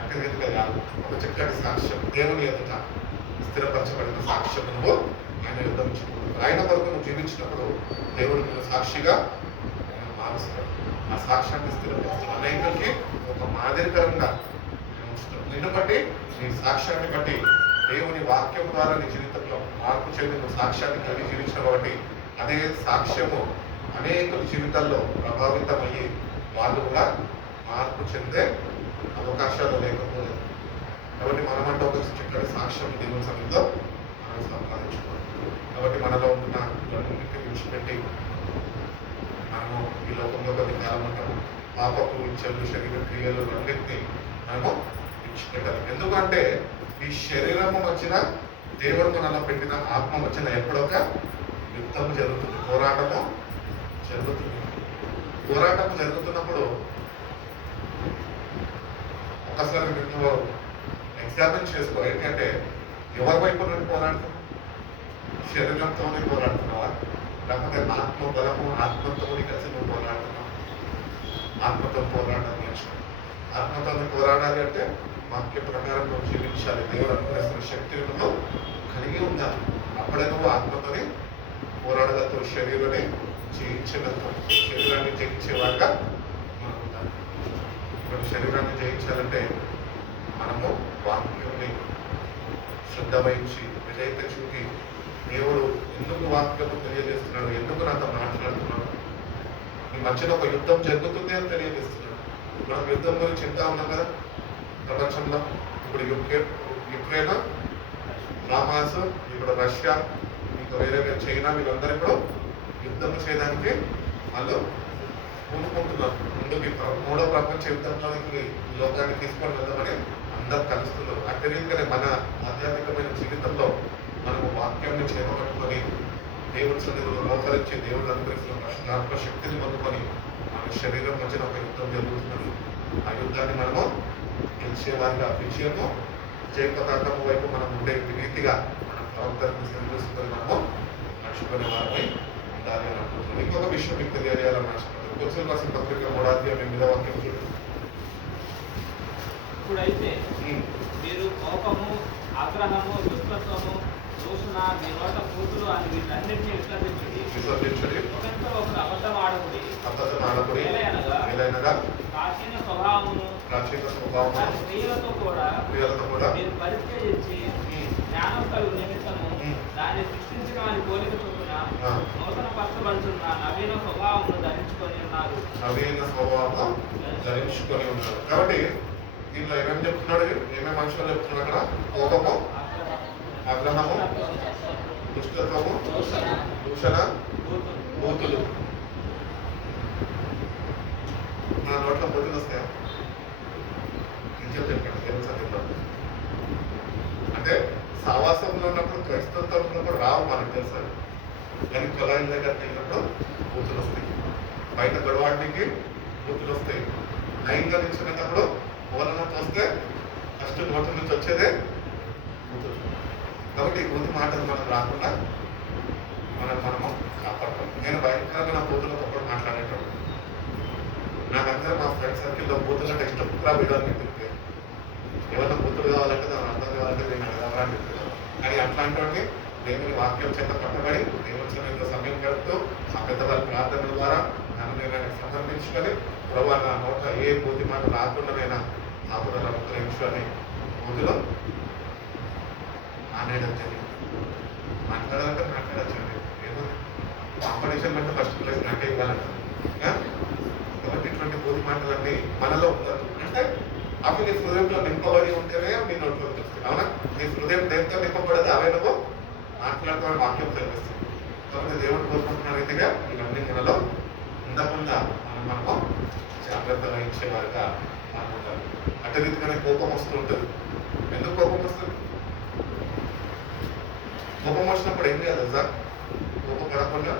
అక్కడ కాదు. ఒక చక్కటి సాక్ష్యం దేవుని ఎదుట స్థిరపరచబడిన సాక్ష్యం నువ్వు ఆయన యుద్ధం ఇచ్చుకుంటావు. ఆయన కొరకు నువ్వు జీవించినప్పుడు దేవుడు నువ్వు సాక్షిగా మారుస్తాడు. ఆ సాక్ష్యాన్ని స్థిరపరుస్తాడు. అనేకులకి ఒక మాదిరికరంగా ఉంచుతాడు. నిన్ను బట్టి నీ సాక్ష్యాన్ని బట్టి దేవుని వాక్యం ద్వారా నీ జీవితంలో మార్పు చెంది నువ్వు సాక్ష్యాన్ని కలిగి జీవించిన కాబట్టి అదే సాక్ష్యము అనేకుల జీవితాల్లో ప్రభావితమయ్యి వాళ్ళు కూడా మార్పు చెందే అవకాశాలు లేకపోలేదు. కాబట్టి మనమంటే ఒక చక్కటి సాక్ష్యం దేవుని సన్నిధిలో మనం సంపాదించుకోవాలి. కాబట్టి మనలో ఉన్న ఇవన్నింటినీ విడిచిపెట్టి మనము ఈ లోకంలో కొన్ని కాలం ఉంటాము. పాపపు ఇచ్చలు, శరీర క్రియలు అన్నింటినీ మనము విడిచిపెట్టాలి. ఎందుకంటే ఈ శరీరము వచ్చిన దేవుడు మనలో పెట్టిన ఆత్మ వచ్చిన ఎప్పుడొక యుద్ధం జరుగుతుంది, పోరాటము జరుగుతుంది. పోరాటం జరుగుతున్నప్పుడు ఒకసారి నువ్వు ఎగ్జామిన్ చేసుకో. ఏంటంటే ఎవరి వైపు నుండి పోరాడుతున్నావు? శరీరంతోనే పోరాడుతున్నావా, లేకపోతే ఆత్మ బలము ఆత్మతో కలిసి నువ్వు పోరాడుతున్నావు? ఆత్మతో పోరాటం నేర్చుకో. ఆత్మతో పోరాడాలి అంటే వాక్య ప్రకారం నువ్వు జీవించాలి. దేవుడు అనుగ్రహిస్తున్న శక్తిని నువ్వు కలిగి ఉండాలి. అప్పుడే నువ్వు ఆత్మతోని పోరాడగలుగుతావు, శరీరాన్ని జయించగలుగుతావు. శరీరాన్ని జయించేవాగా మనం ఉండాలి. ఇప్పుడు శరీరాన్ని జయించాలంటే మనము వాక్యాన్ని శ్రద్ధ వహించి విధేయత చూపి దేవుడు ఎందుకు వాక్యము తెలియజేస్తున్నాడు, ఎందుకు నాతో మాట్లాడుతున్నాడు, ఈ మధ్యలో ఒక యుద్ధం జరుగుతుంది అని తెలియజేస్తున్నాడు. మనం యుద్ధం గురించి చెప్తా ఉన్నాం కదా ప్రపంచంలో. ఇప్పుడు యుక్రెయిన్, హమాస్, ఇప్పుడు రష్యా, ఇంకా వేరే చైనా, వీళ్ళందరూ ఇప్పుడు యుద్ధం చేయడానికి వాళ్ళు పూనుకుంటున్నారు. ముందుకు మూడో ప్రపంచ యుద్ధంలోనికి లోకాన్ని తీసుకొని వెళ్దామని అందరు కలుస్తున్నారు. అదే రీతిగానే మన ఆధ్యాత్మికమైన జీవితంలో మనము వాక్యాన్ని చేపట్టుకొని దేవుడి సన్నిధిలో మోకరించి దేవుడు అనుగ్రహిస్తున్న పరిశుద్ధాత్మ శక్తిని పొందుకొని మన శరీరం మధ్యన ఒక యుద్ధం జరుగుతున్నది. ఆ యుద్ధాన్ని మనము గెలిచేవారిగా, విజయము జయపతాకము వైపు మనం ఉండే రీతిగా మన ప్రవర్తనను సరిచేసుకొని మనము నడుచుకునే వారమై ఉండాలి అని అనుకుంటున్నాం. ఇంకొక విషయం మీకు తెలియజేయాలని ఆశపడుతున్నాను. కొలసీయులకు రాసిన పత్రిక 3వ అధ్యాయం 8వ వాక్యం చూడండి. ఇప్పుడైతే మీరు కోపము, ఆగ్రహము, దుష్టత్వము, దూషణ, మీ నోట కూతురు అని వీటన్నిటిని విసర్జించుడి. ఒకరితో ఒకరు అబద్ధం ఆడకుడి. ఏలయనగా ప్రాచీన స్వభావమును క్రియలతో కూడా మీరు పరిత్యజించి జ్ఞానం కలుగు నిమిత్తము దాన్ని సృష్టించిన వారి పోలిక చొప్పున నూతన పరచబడుతున్న నవీన స్వభావమును ధరించుకొని ఉన్నారు. కాబట్టి దీంట్లో ఏమేమి చెప్తున్నాడు, ఏమేమి మనుషులు చెప్తున్నాడు అక్కడ? కోపము, ఆగ్రహము, దుష్టత్వము, దూషణ, బూతులు. మన నోట్లో బూతులు వస్తాయా? ఇంకేం చెప్పండి, ఏం చదివిద్దాం. అంటే సావాసంలో ఉన్నప్పుడు, క్రైస్తవంలో ఉన్నప్పుడు రావు మనకు తెలుసు. కానీ కులాయిల దగ్గర వెళ్ళినప్పుడు బూతులు వస్తాయి. బయట గొడవాడికి బూతులు వస్తాయి. లైన్గా నిల్చున్నప్పుడు ఓలన వస్తే ఫస్ట్ నోటి నుంచి వచ్చేదే బూతులు. కాబట్టి ఈ బూతు మాటలు మనం రాకుండా మనము కాపాడతాం. నేను భయంకరమైన బూతులతో ఒకటి మాట్లాడేటప్పుడు నాకందరూ మా ఫ్రెండ్ సర్కిల్లో బూతులు అంటే ఇష్టం వీడాలని చెప్తే ఏమన్నా బూతులు కావాలంటే దాని అర్థం కావాలంటే నేను అడగాలని అని చెప్తున్నాను. కానీ అట్లాంటి దేవుని వాక్యం చేత పట్టబడి దేవుని సమయం గడుపుతూ ఆ పెద్దవారి ప్రార్థనల ద్వారా నన్ను నేను సమర్పించుకొని ప్రభు నా నోట ఏ బూతి మాట రాకుండానైనా ఆ బుర్ర ముద్రించుకొని బూతిలో మానేయడం జరిగింది. మాట్లాడాలంటే మాట్లాడచ్చండి, ఏదో కాంపిటీషన్ అంటే ఫస్ట్ ప్లేస్ నాకే ఇవ్వాలంట. కాబట్టి ఇటువంటి బూతి మాటలన్నీ మనలో ఉండదు. అంటే అవి నీ హృదయంలో నింపబడి ఉంటేనే మీ నోట్లో వస్తుంది. అవునా? నీ హృదయం దేంతో నింపబడదు అవే నువ్వు మాట్లాడుతూ వాక్యం తెలుస్తుంది. కాబట్టి దేవుడు కోరుకుంటున్న రీతిగా ఇవన్నీ మనలో ఉండకుండా మనము జాగ్రత్తగా ఇచ్చేవారుగా మనం ఉండాలి. అటు రీతిగానే కోపం వస్తూ ఉంటుంది. ఎందుకు కోపం వస్తుంది? కోపం వచ్చినప్పుడు ఏం చేయాలి సార్? కోపం పడకుండా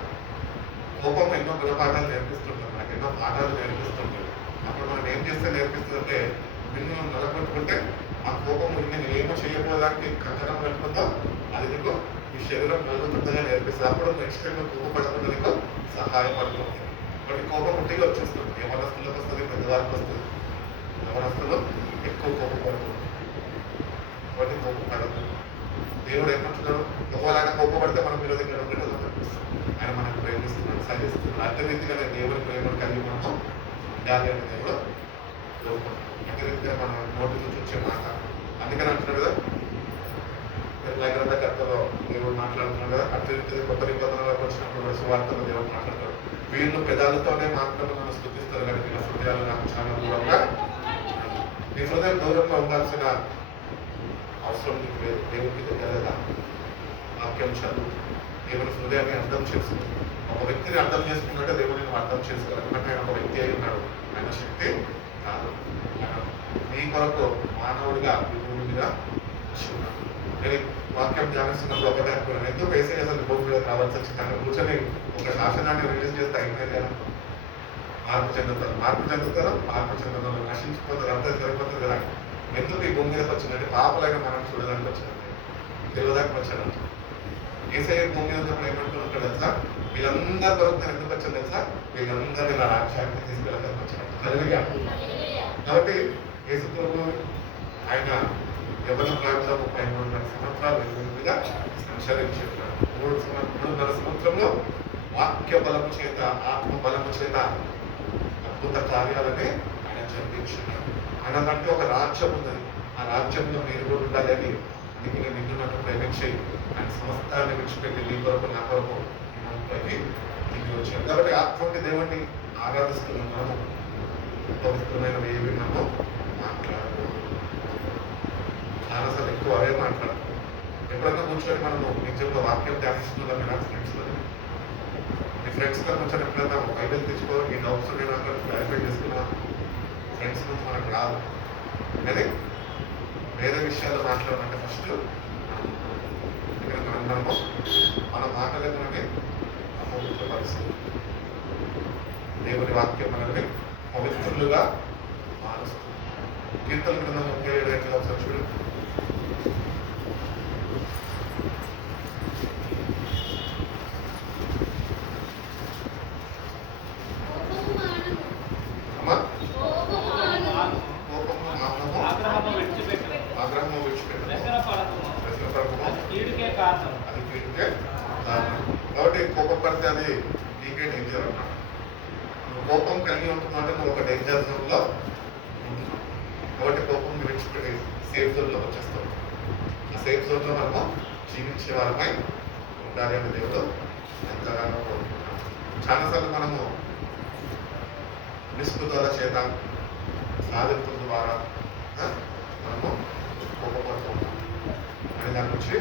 కోపం ఎన్నో గుణపాఠాలు నేర్పిస్తుంటారు, నాకు ఎన్నో పాఠాలు నేర్పిస్తుంటారు. అప్పుడు మనం ఏం చేస్తే నేర్పిస్తుందంటే నిన్ను నిలబెట్టుకుంటే ఆ కోపం నేను ఏమో చేయకపోవడానికి కంకణం పెట్టుకుందో అది నీకు ఈ శరీరం కలుగుతుండగా నేర్పిస్తుంది. అప్పుడు నెక్స్ట్ టైం కోపపడకుండా నీకు సహాయపడుతుంది. కాబట్టి కోపం ఉంటిగా వచ్చేస్తుంది. యవనస్తులకు వస్తుంది, పెద్దవారికి వస్తుంది. యవనస్తులు ఎక్కువ కోపపడుతుంది. కాబట్టి కోపపడదు. దేవుడు ఏమంటున్నాడు? ఒకవేళ కోపపడితే మనం మీరు దగ్గర ఉండేది ఆయన మనకు ప్రేమిస్తున్నాడు, సహిస్తున్నాడు. అదే రీతిగా దేవుడి ప్రేమను కలిగి మనము ఉండాలి అని దేవుడు కోరుకుంటున్నాడు. అదే రీతిగా మన నోటి నుంచి వచ్చే మాట. అందుకని అంటున్నాడు కదా గ్రంథకర్తలో దేవుడు మాట్లాడుతున్నాడు కదా. అదే రీతిగా కొత్త నిబంధనలకు వచ్చినప్పుడు సువార్తలో దేవుడు మాట్లాడతాడు. వీళ్ళు పెదాలతోనే మాత్రమే మనం స్థుతిస్తారు, కానీ వీళ్ళ హృదయాలు నాకు చాలా దూరంగా. నీ హృదయం దూరంగా ఉండాల్సిన అవసరం నీకు లేదు. దేవుడికి దగ్గరగా వాక్యం చదువు, దేవుని హృదయాన్ని అర్థం చేసుకుని ఒక వ్యక్తిని అర్థం చేసుకున్నట్టే దేవుడిని నువ్వు అర్థం చేసుకోవాలి. ఎందుకంటే ఆయన ఒక వ్యక్తి అయి ఉన్నాడు, ఆయన శక్తి కాదు. నీ కొరకు మానవుడిగా ఈ భూమి మీద ఉన్నాడు. నేను వాక్యం ధ్యానిస్తున్నప్పుడు ఒకటే అనుకున్నాను, ఎందుకు వేసే అసలు భూమి మీద కావాల్సి వచ్చింది? అక్కడ కూర్చొని ఒక శాసనాన్ని రిలీజ్ చేస్తే అయిపోయింది కదా. మార్పు చెందుతారు, మార్పు నశించిపోతారు, అంతా సరిపోతుంది కదా. ఎందుకు ఈ భూమి మీదకి వచ్చిందంటే పాపలైన మనం చూడడానికి వచ్చిందంటే తెలియదానికి వచ్చాడంట. ఏసఐ భూమి మీద ఉన్నప్పుడు ఏమంటున్నాడు తెలుసా? వీళ్ళందరి కొరకు నేను ఎందుకు వచ్చాను తెలుసా? వీళ్ళందరినీ నా రాజ్యానికి తీసుకెళ్ళడానికి వచ్చాను. కాబట్టి యేసు ప్రభు ఆయన యవ్వన ప్రాంతంలో 33 సంవత్సరాలు మీద సంచరించారు. 3.5 సంవత్సరంలో వాక్య బలము చేత, ఆత్మ బలము చేత అద్భుత కార్యాలని ఆయన జరిపించున్నారు. ఆయన కంటే ఒక రాజ్యం ఉన్నది, ఆ రాజ్యంలో మీరు కూడా ఉండాలి అని అందుకే నేను నిన్నున్నట్టు ప్రేమించి ఆయన సమస్తాన్ని విడిచిపెట్టి నీ కొరకు నా కొరకు దిగి వచ్చాను. కాబట్టి ఆత్మకి దేవుడిని ఆరాధిస్తున్న మనము పవిత్రమైన ఏవి మనము మాట్లాడకూడదు. చాలాసార్లు ఎక్కువ అవే మాట్లాడతాం. ఎప్పుడన్నా కూర్చొని మనము నిజంగా వాక్యం ధ్యానిస్తున్నాం నా ఫ్రెండ్స్తో, మీ ఫ్రెండ్స్తో కూర్చొని ఎప్పుడైనా ఒక బైబిల్ తెచ్చుకోవాలి, మీ డౌట్స్ నేను అక్కడ క్లారిఫై చేసుకున్నా ఫ్రెండ్స్ నుంచి మనకు రాదు. కానీ వేరే విషయాలు మాట్లాడాలంటే ఫస్ట్ ఇక్కడ మనము మన మాటలలోనే అపవిత్రపరుస్తుంది. దేవుని వాక్యం మనల్ని పవిత్రులుగా మారుస్తుంది. కీర్తన గ్రంథం 37 ఒకసారి చూడు. కాబట్టి కోపం పడితే అది నీకే డేంజర్ అన్నమాట. నువ్వు కోపం కలిగి ఉంటున్నావు, నువ్వు ఒక డేంజర్ జోన్లో ఉంటున్నావు. కాబట్టి కోపం విడిచిపెట్టి సేఫ్ జోన్లో వచ్చేస్తావు. ఆ సేఫ్ జోన్లో మనము జీవించే వారమై ఉండాలి అని దేవుడు ఎంతగానో కోరుకుంటున్నాం. చాలాసార్లు మనము నిస్పృహల చేత, సాధింపుల ద్వారా మనము కోపపడుతూ ఉంటాం. అని దాని నుంచి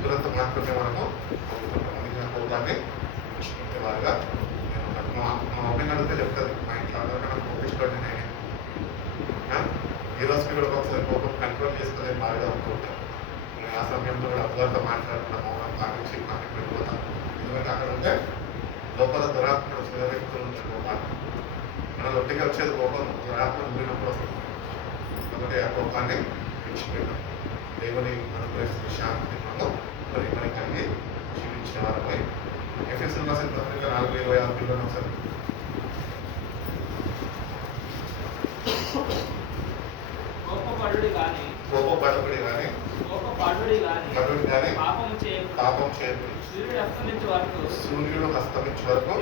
తురంత మాత్రమే మనము పొందుకుంటాం. అందుకని కోపాన్ని ఉంచుకుంటే వారుగా నేను ఉన్నాను. మా మమ్మీని అడిగితే చెప్తుంది, మా ఇంట్లో అందరికన్నా కోపిస్తాడు నేనే. ఈ రోజుకి కూడా ఒకసారి కోపం కంట్రోల్ చేసుకోలేదు బాగా అనుకుంటాను. నేను ఆ సమయంలో కూడా అబ్బాయితో మాట్లాడుతున్నాను, మౌనం పాటించి మాకు వెళ్ళిపోతాను. ఎందుకంటే అక్కడ ఉంటే లోపల దురాత్మడు వ్యక్తులు ఉంటాడు. కోపాన్ని మన ఒట్టిగా వచ్చేది కోపం, దురాత్మ ఉండినప్పుడు వస్తుంది. కాబట్టి ఆ కోపాన్ని విడిచిపెట్టాం. దేవుని అనుగ్రహిస్తున్న శాంతిని మనం మరి కలిగి జీవించిన వారమై ఎఫెసీయులకు రాసిన పత్రిక 4:26 ఒకసారి కోపపడకుడి కానీ పాపం చేయకుడి. సూర్యుడు అస్తమించే వరకు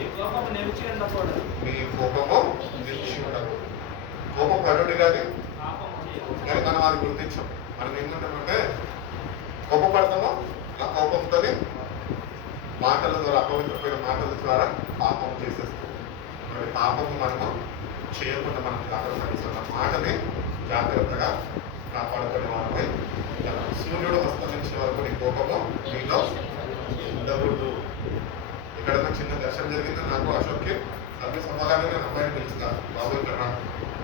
మీ కోపము నిలిచి ఉండదు. కోపపడుడి కానీ మనం అది గుర్తించాం. మనం ఏంటంటే కోపపడతామో ఆ కోపంతో మాటల ద్వారా, అపవిత్రమైన మాటల ద్వారా పాపం చేసేస్తాం. మరి పాపము మనము చేయకుండా మనం జాగ్రత్త తీసుకున్న మాటని జాగ్రత్తగా కాపాడుకునే వాళ్ళని. సూర్యుడు అస్తమించే వరకు నీ కోపము నీలో ఉండకూడదు. ఎక్కడన్నా చిన్న దర్శనం జరిగింది, నాకు అశోక్కి సర్వీస్ అవ్వగానే నేను అమ్మాయిని పిలుస్తాను, బాబు ఇక్కడ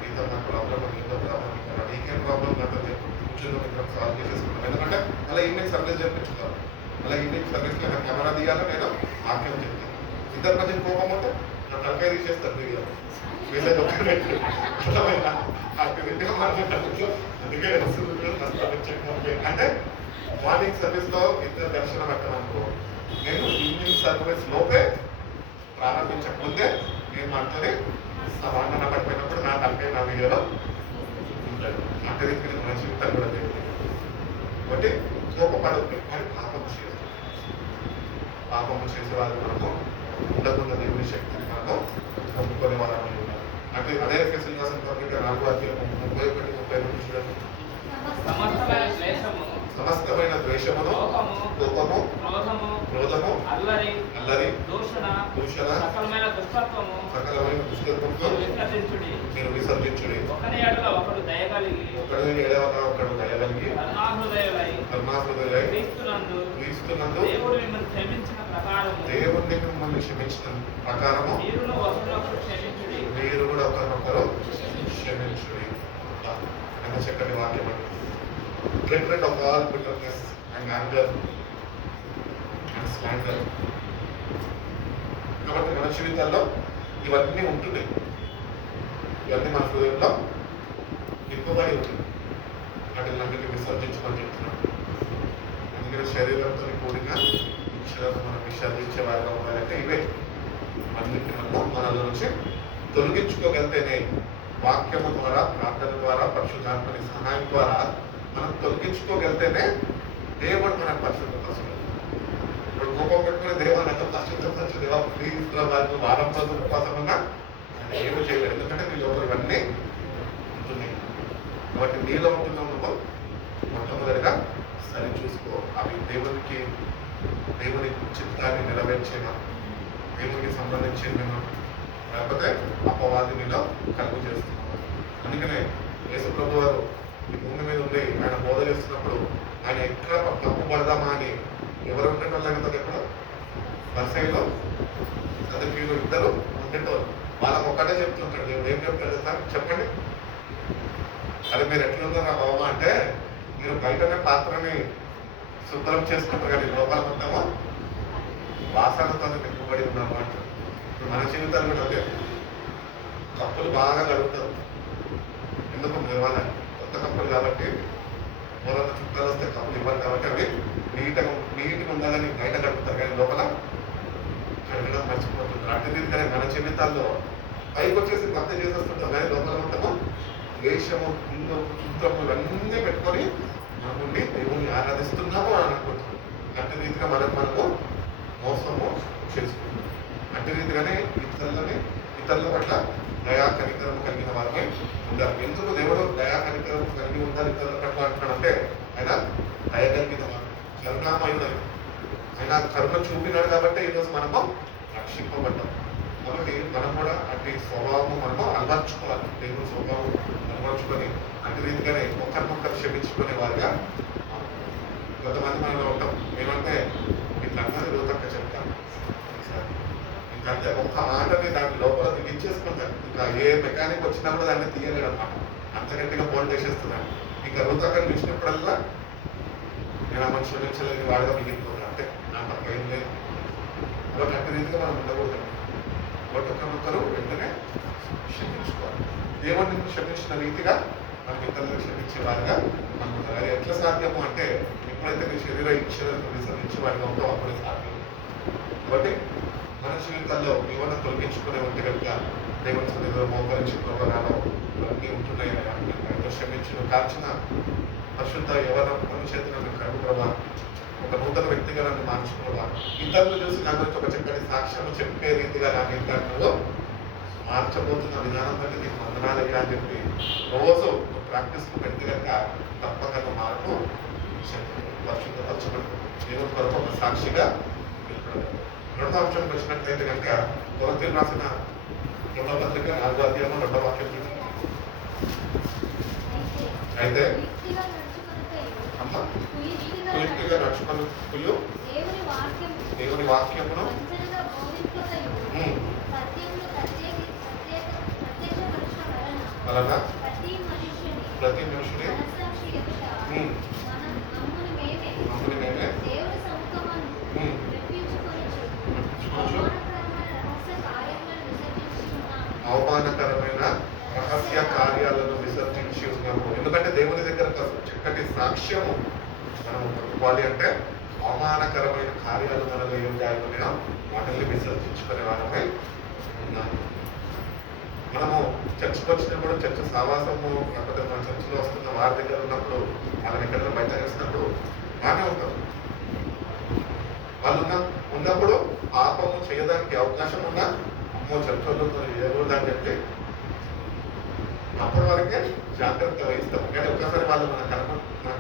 నీతో నాకు ప్రాబ్లం, నీతో ప్రాబ్లం, ఇక్కడ నీకేం ప్రాబ్లం నాతో కూర్చొని ఇక్కడ సాల్వ్ చేసేసుకున్నాను. ఎందుకంటే అలా ఈవినింగ్ సర్వీస్ జరిపించుతాను. అలా ఈవినింగ్ సర్వీస్లో నాకు కెమెరా తీయాలో నేను వాక్యం చెప్తాను. ఇద్దరు మధ్య కోపం ఉంటే నా తలకాయ తీసేస్తారు వీడియో వీళ్ళకి అంటే మార్నింగ్ సర్వీస్ లో ఇద్దరు దర్శనం పెట్టాలనుకో, నేను ఈవినింగ్ సర్వీస్ లోపే ప్రారంభించకముందే నేను మాట్లాడి సమాధాన పడిపోయినప్పుడు నా తలకాయ నా వీడియోలో ఉంటాడు. అంటే మన జీవితాలు కూడా జరిగింది. కాబట్టి కోపపడద్దు కానీ పాపము చేసే వాళ్ళు మనము ఉండకుండా దేవుని శక్తిని మనము పొందుకునే వాళ్ళని ఉన్నారు. అంటే అదే ఎఫెసీయులకు రాసిన పత్రిక 4:31-32 చూడండి. సమస్తమైన ద్వేషమును, కోపము, క్రోధము, అల్లరి, దూషణ, సకలమైన దుష్టత్వముతో మీరు విసర్జించుడి. ఒకడి ఎడల ఒకడు దయగలిగి కరుణాహృదయులై క్రీస్తునందు దేవుడిని మిమ్మల్ని క్షమించిన ప్రకారము మీరు కూడా ఒకరినొకరు క్షమించుడి. ఎంత చక్కటి వాక్యం అండి. Get rid of all bitterness and anger and slander. కాబట్టి మన జీవితాల్లో ఇవన్నీ ఉంటున్నాయి. ఇవన్నీ మన హృదయంలో నింపబడి ఉంటుంది. వాటిని విసర్జించమని చెప్తున్నాం. అందుకని శరీరంతో కూడిన విషయాలను మనం విసర్జించే వారిగా ఉండాలంటే ఇవే అన్నింటి మనలో నుంచి తొలగించుకోగలితేనే, వాక్యము ద్వారా, ప్రార్థన ద్వారా, పరిశుద్ధాత్మని సహాయం ద్వారా మనం తొలగించుకోగలితేనే దేవుడు మనకు పరిశుద్ధత వస్తుంది. ఇప్పుడు కోపం పెట్టుకుని దేవుడు నాకు పరిశుద్ధత వచ్చి దేవా ప్లీజ్ వారికి వారం రోజులు ఉపవాసం ఉన్నా ఏమి చేయలేదు. ఎందుకంటే నీ లోపల ఇవన్నీ ఉంటున్నాయి. కాబట్టి నీలో ఉంటున్నావు నువ్వు మొట్టమొదటిగా సరి చూసుకో. అవి దేవుని చిత్తాన్ని నెరవేర్చేనా, దేవునికి సంబంధించేనా, లేకపోతే అపవాది నీలో కలుగు చేస్తున్నావు. అందుకనే యేసు ప్రభు వారు ఈ భూమి మీద ఉండి ఆయన బోధ చేస్తున్నప్పుడు ఆయన ఎక్కడ తప్పు పడదామా అని ఎవరు ఉండేటోళ్ళు ఎక్కడ బస్సైలో చదువులు ఇద్దరు ఉండేటోళ్ళు. వాళ్ళకు ఒక్కటే చెప్తుంటాడు, దేవుడు ఏం చెప్తాడు సార్ చెప్పండి. అరే మీరు ఎట్లున్నారా బాబా అంటే, మీరు బయటనే పాత్రని శుభ్రం చేసుకుంటారు కానీ లోపల మొత్తమో వాసనతో నింపబడి ఉన్నాము అంటారు. ఇప్పుడు మన జీవితాలు కూడా అదే, కప్పులు బాగా కడుగుతారు. ఎందుకు నిర్మాణాలు కొత్త కప్పులు కాబట్టి, మూలంత చుట్టాలు వస్తే కప్పులు ఇవ్వాలి కాబట్టి అవి నీట్గా ఉండాలని బయట కడుగుతారు కానీ లోపల కడగడం మర్చిపోతుంటారు. అటు రీతిగానే మన జీవితాల్లో పైకి వచ్చేసి భక్త చేసేస్తుంటాం కానీ లోపల మొత్తము ద్వేషము, కుంత్రము ఇవన్నీ పెట్టుకొని మనముండి దేవుణ్ణి ఆరాధిస్తున్నాము అని అనుకుంటున్నాం. అటు రీతిగా మనము మోసము చేసుకుంటాం. అటు రీతిగానే ఇతరుల పట్ల దయా కనికరం కలిగిన వారిని ఉండాలి. ఎందుకు దేవుడు దయా కనికరం కలిగి ఉండాలి ఇతరుల పట్ల అంటాడంటే, ఆయన దయ కలిగిన వాడు, కరుణామయుడు. ఆయన కరుణ చూపినాడు కాబట్టి ఈరోజు మనము రక్షింపబడ్డాం. కాబట్టి మనం కూడా అటు స్వభావం మనము అలవర్చుకోవాలి. దేవుని స్వభావం అలవర్చుకొని అటు రీతిగానే ఒకరినొకరు క్షమించుకునే వారిగా కొంతమంది మనలో ఉంటాం ఏమంటే మీకు అన్నది రోజక్క చెప్తాను ఇంకంతే ఒక్క మాటని దాని లోపల దిగించేసుకుంటాను. ఇంకా ఏ మెకానిక్ వచ్చినా కూడా దాన్ని తీయలేడు అన్నమాట, అంత గట్టిగా బోల్ట్ వేసేస్తున్నాను. ఇంకా రోజక్క చూసినప్పుడల్లా నేను ఆ మనుషులు నిలిచలేదు వాడుగా మిగిలిపోతాను, అంటే నా పక్క ఏం లేదు. కాబట్టి అట్టి రీతిగా మనం ఉండకూడదు. కాబట్టి ఒకరొకరు వెంటనే క్షమించుకోవాలి. దేవుడిని క్షమించిన రీతిగా మనం ఇతరులను క్షమించే వారిగా మనం ఉండాలి. అది ఎట్లా సాధ్యము అంటే ఎప్పుడైతే నీ శరీర ఇచ్చేదాన్ని విసరించే వారిగా ఉంటావు అప్పుడే సాధ్యం. కాబట్టి మన జీవితాల్లో ఏమైనా తొలగించుకునే ఉంటే కనుక దేవుని సన్నిధిలో మోకరించి ప్రోగ్రాలు ఇవన్నీ ఉంటున్నాయి కదా, ఎంతో క్షమించిన కాల్చిన పరిశుద్ధ ఎవరి చేతులను కడుగురవా, ఒక నూతన వ్యక్తిగా నన్ను మార్చుకోవా, ఇతరులు చూసి నా గురించి ఒక చక్కటి సాక్ష్యం చెప్పే రీతిగా నా జీవితాల్లో మార్చబోతున్న విధానం కంటే నీకు వందనాలయ్యా అని చెప్పి రోజు ప్రాక్టీస్కు పెడితే కనుక తప్పక మార్పు పరిశుద్ధపరచబడి దేవుని కొరకు ఒక సాక్షిగా నిలబడగలరు. రెండో అంశానికి వచ్చినట్లయితే కనుక కొరింథీయులకు రాసిన 2వ పత్రిక 4వ అధ్యాయం 2వ వాక్యం అయితే అమ్మ కుయుక్తిగా నడుచుకున్నట్లు దేవుని వాక్యమును వలన ప్రతి మనిషిని మమ్మల్ని మేమే అవమానకరమైన రహస్య కార్యాలను విసర్జించి ఉన్నాము. ఎందుకంటే దేవుని దగ్గర చక్కటి సాక్ష్యము మనం ఇవ్వాలి అంటే అవమానకరమైన కార్యాలు మనలో ఏం జాయిపోయినా వాటిని విసర్జించుకునే వారమే ఉన్నాము. మనము చర్చకు వచ్చినప్పుడు చర్చ సావాసము లేకపోతే మన చర్చలో వస్తున్న వారి దగ్గర ఉన్నప్పుడు వాళ్ళని ఎక్కడైనా బయట వేసినప్పుడు బాగానే ఉంటారు. వాళ్ళు ఉన్నప్పుడు పాపము చేయడానికి అవకాశం ఉన్నా అమ్మో చర్చలో చేయకూడదని చెప్పి అప్పటి వరకే జాగ్రత్త వహిస్తాం. కానీ ఒక్కసారి వాళ్ళు మన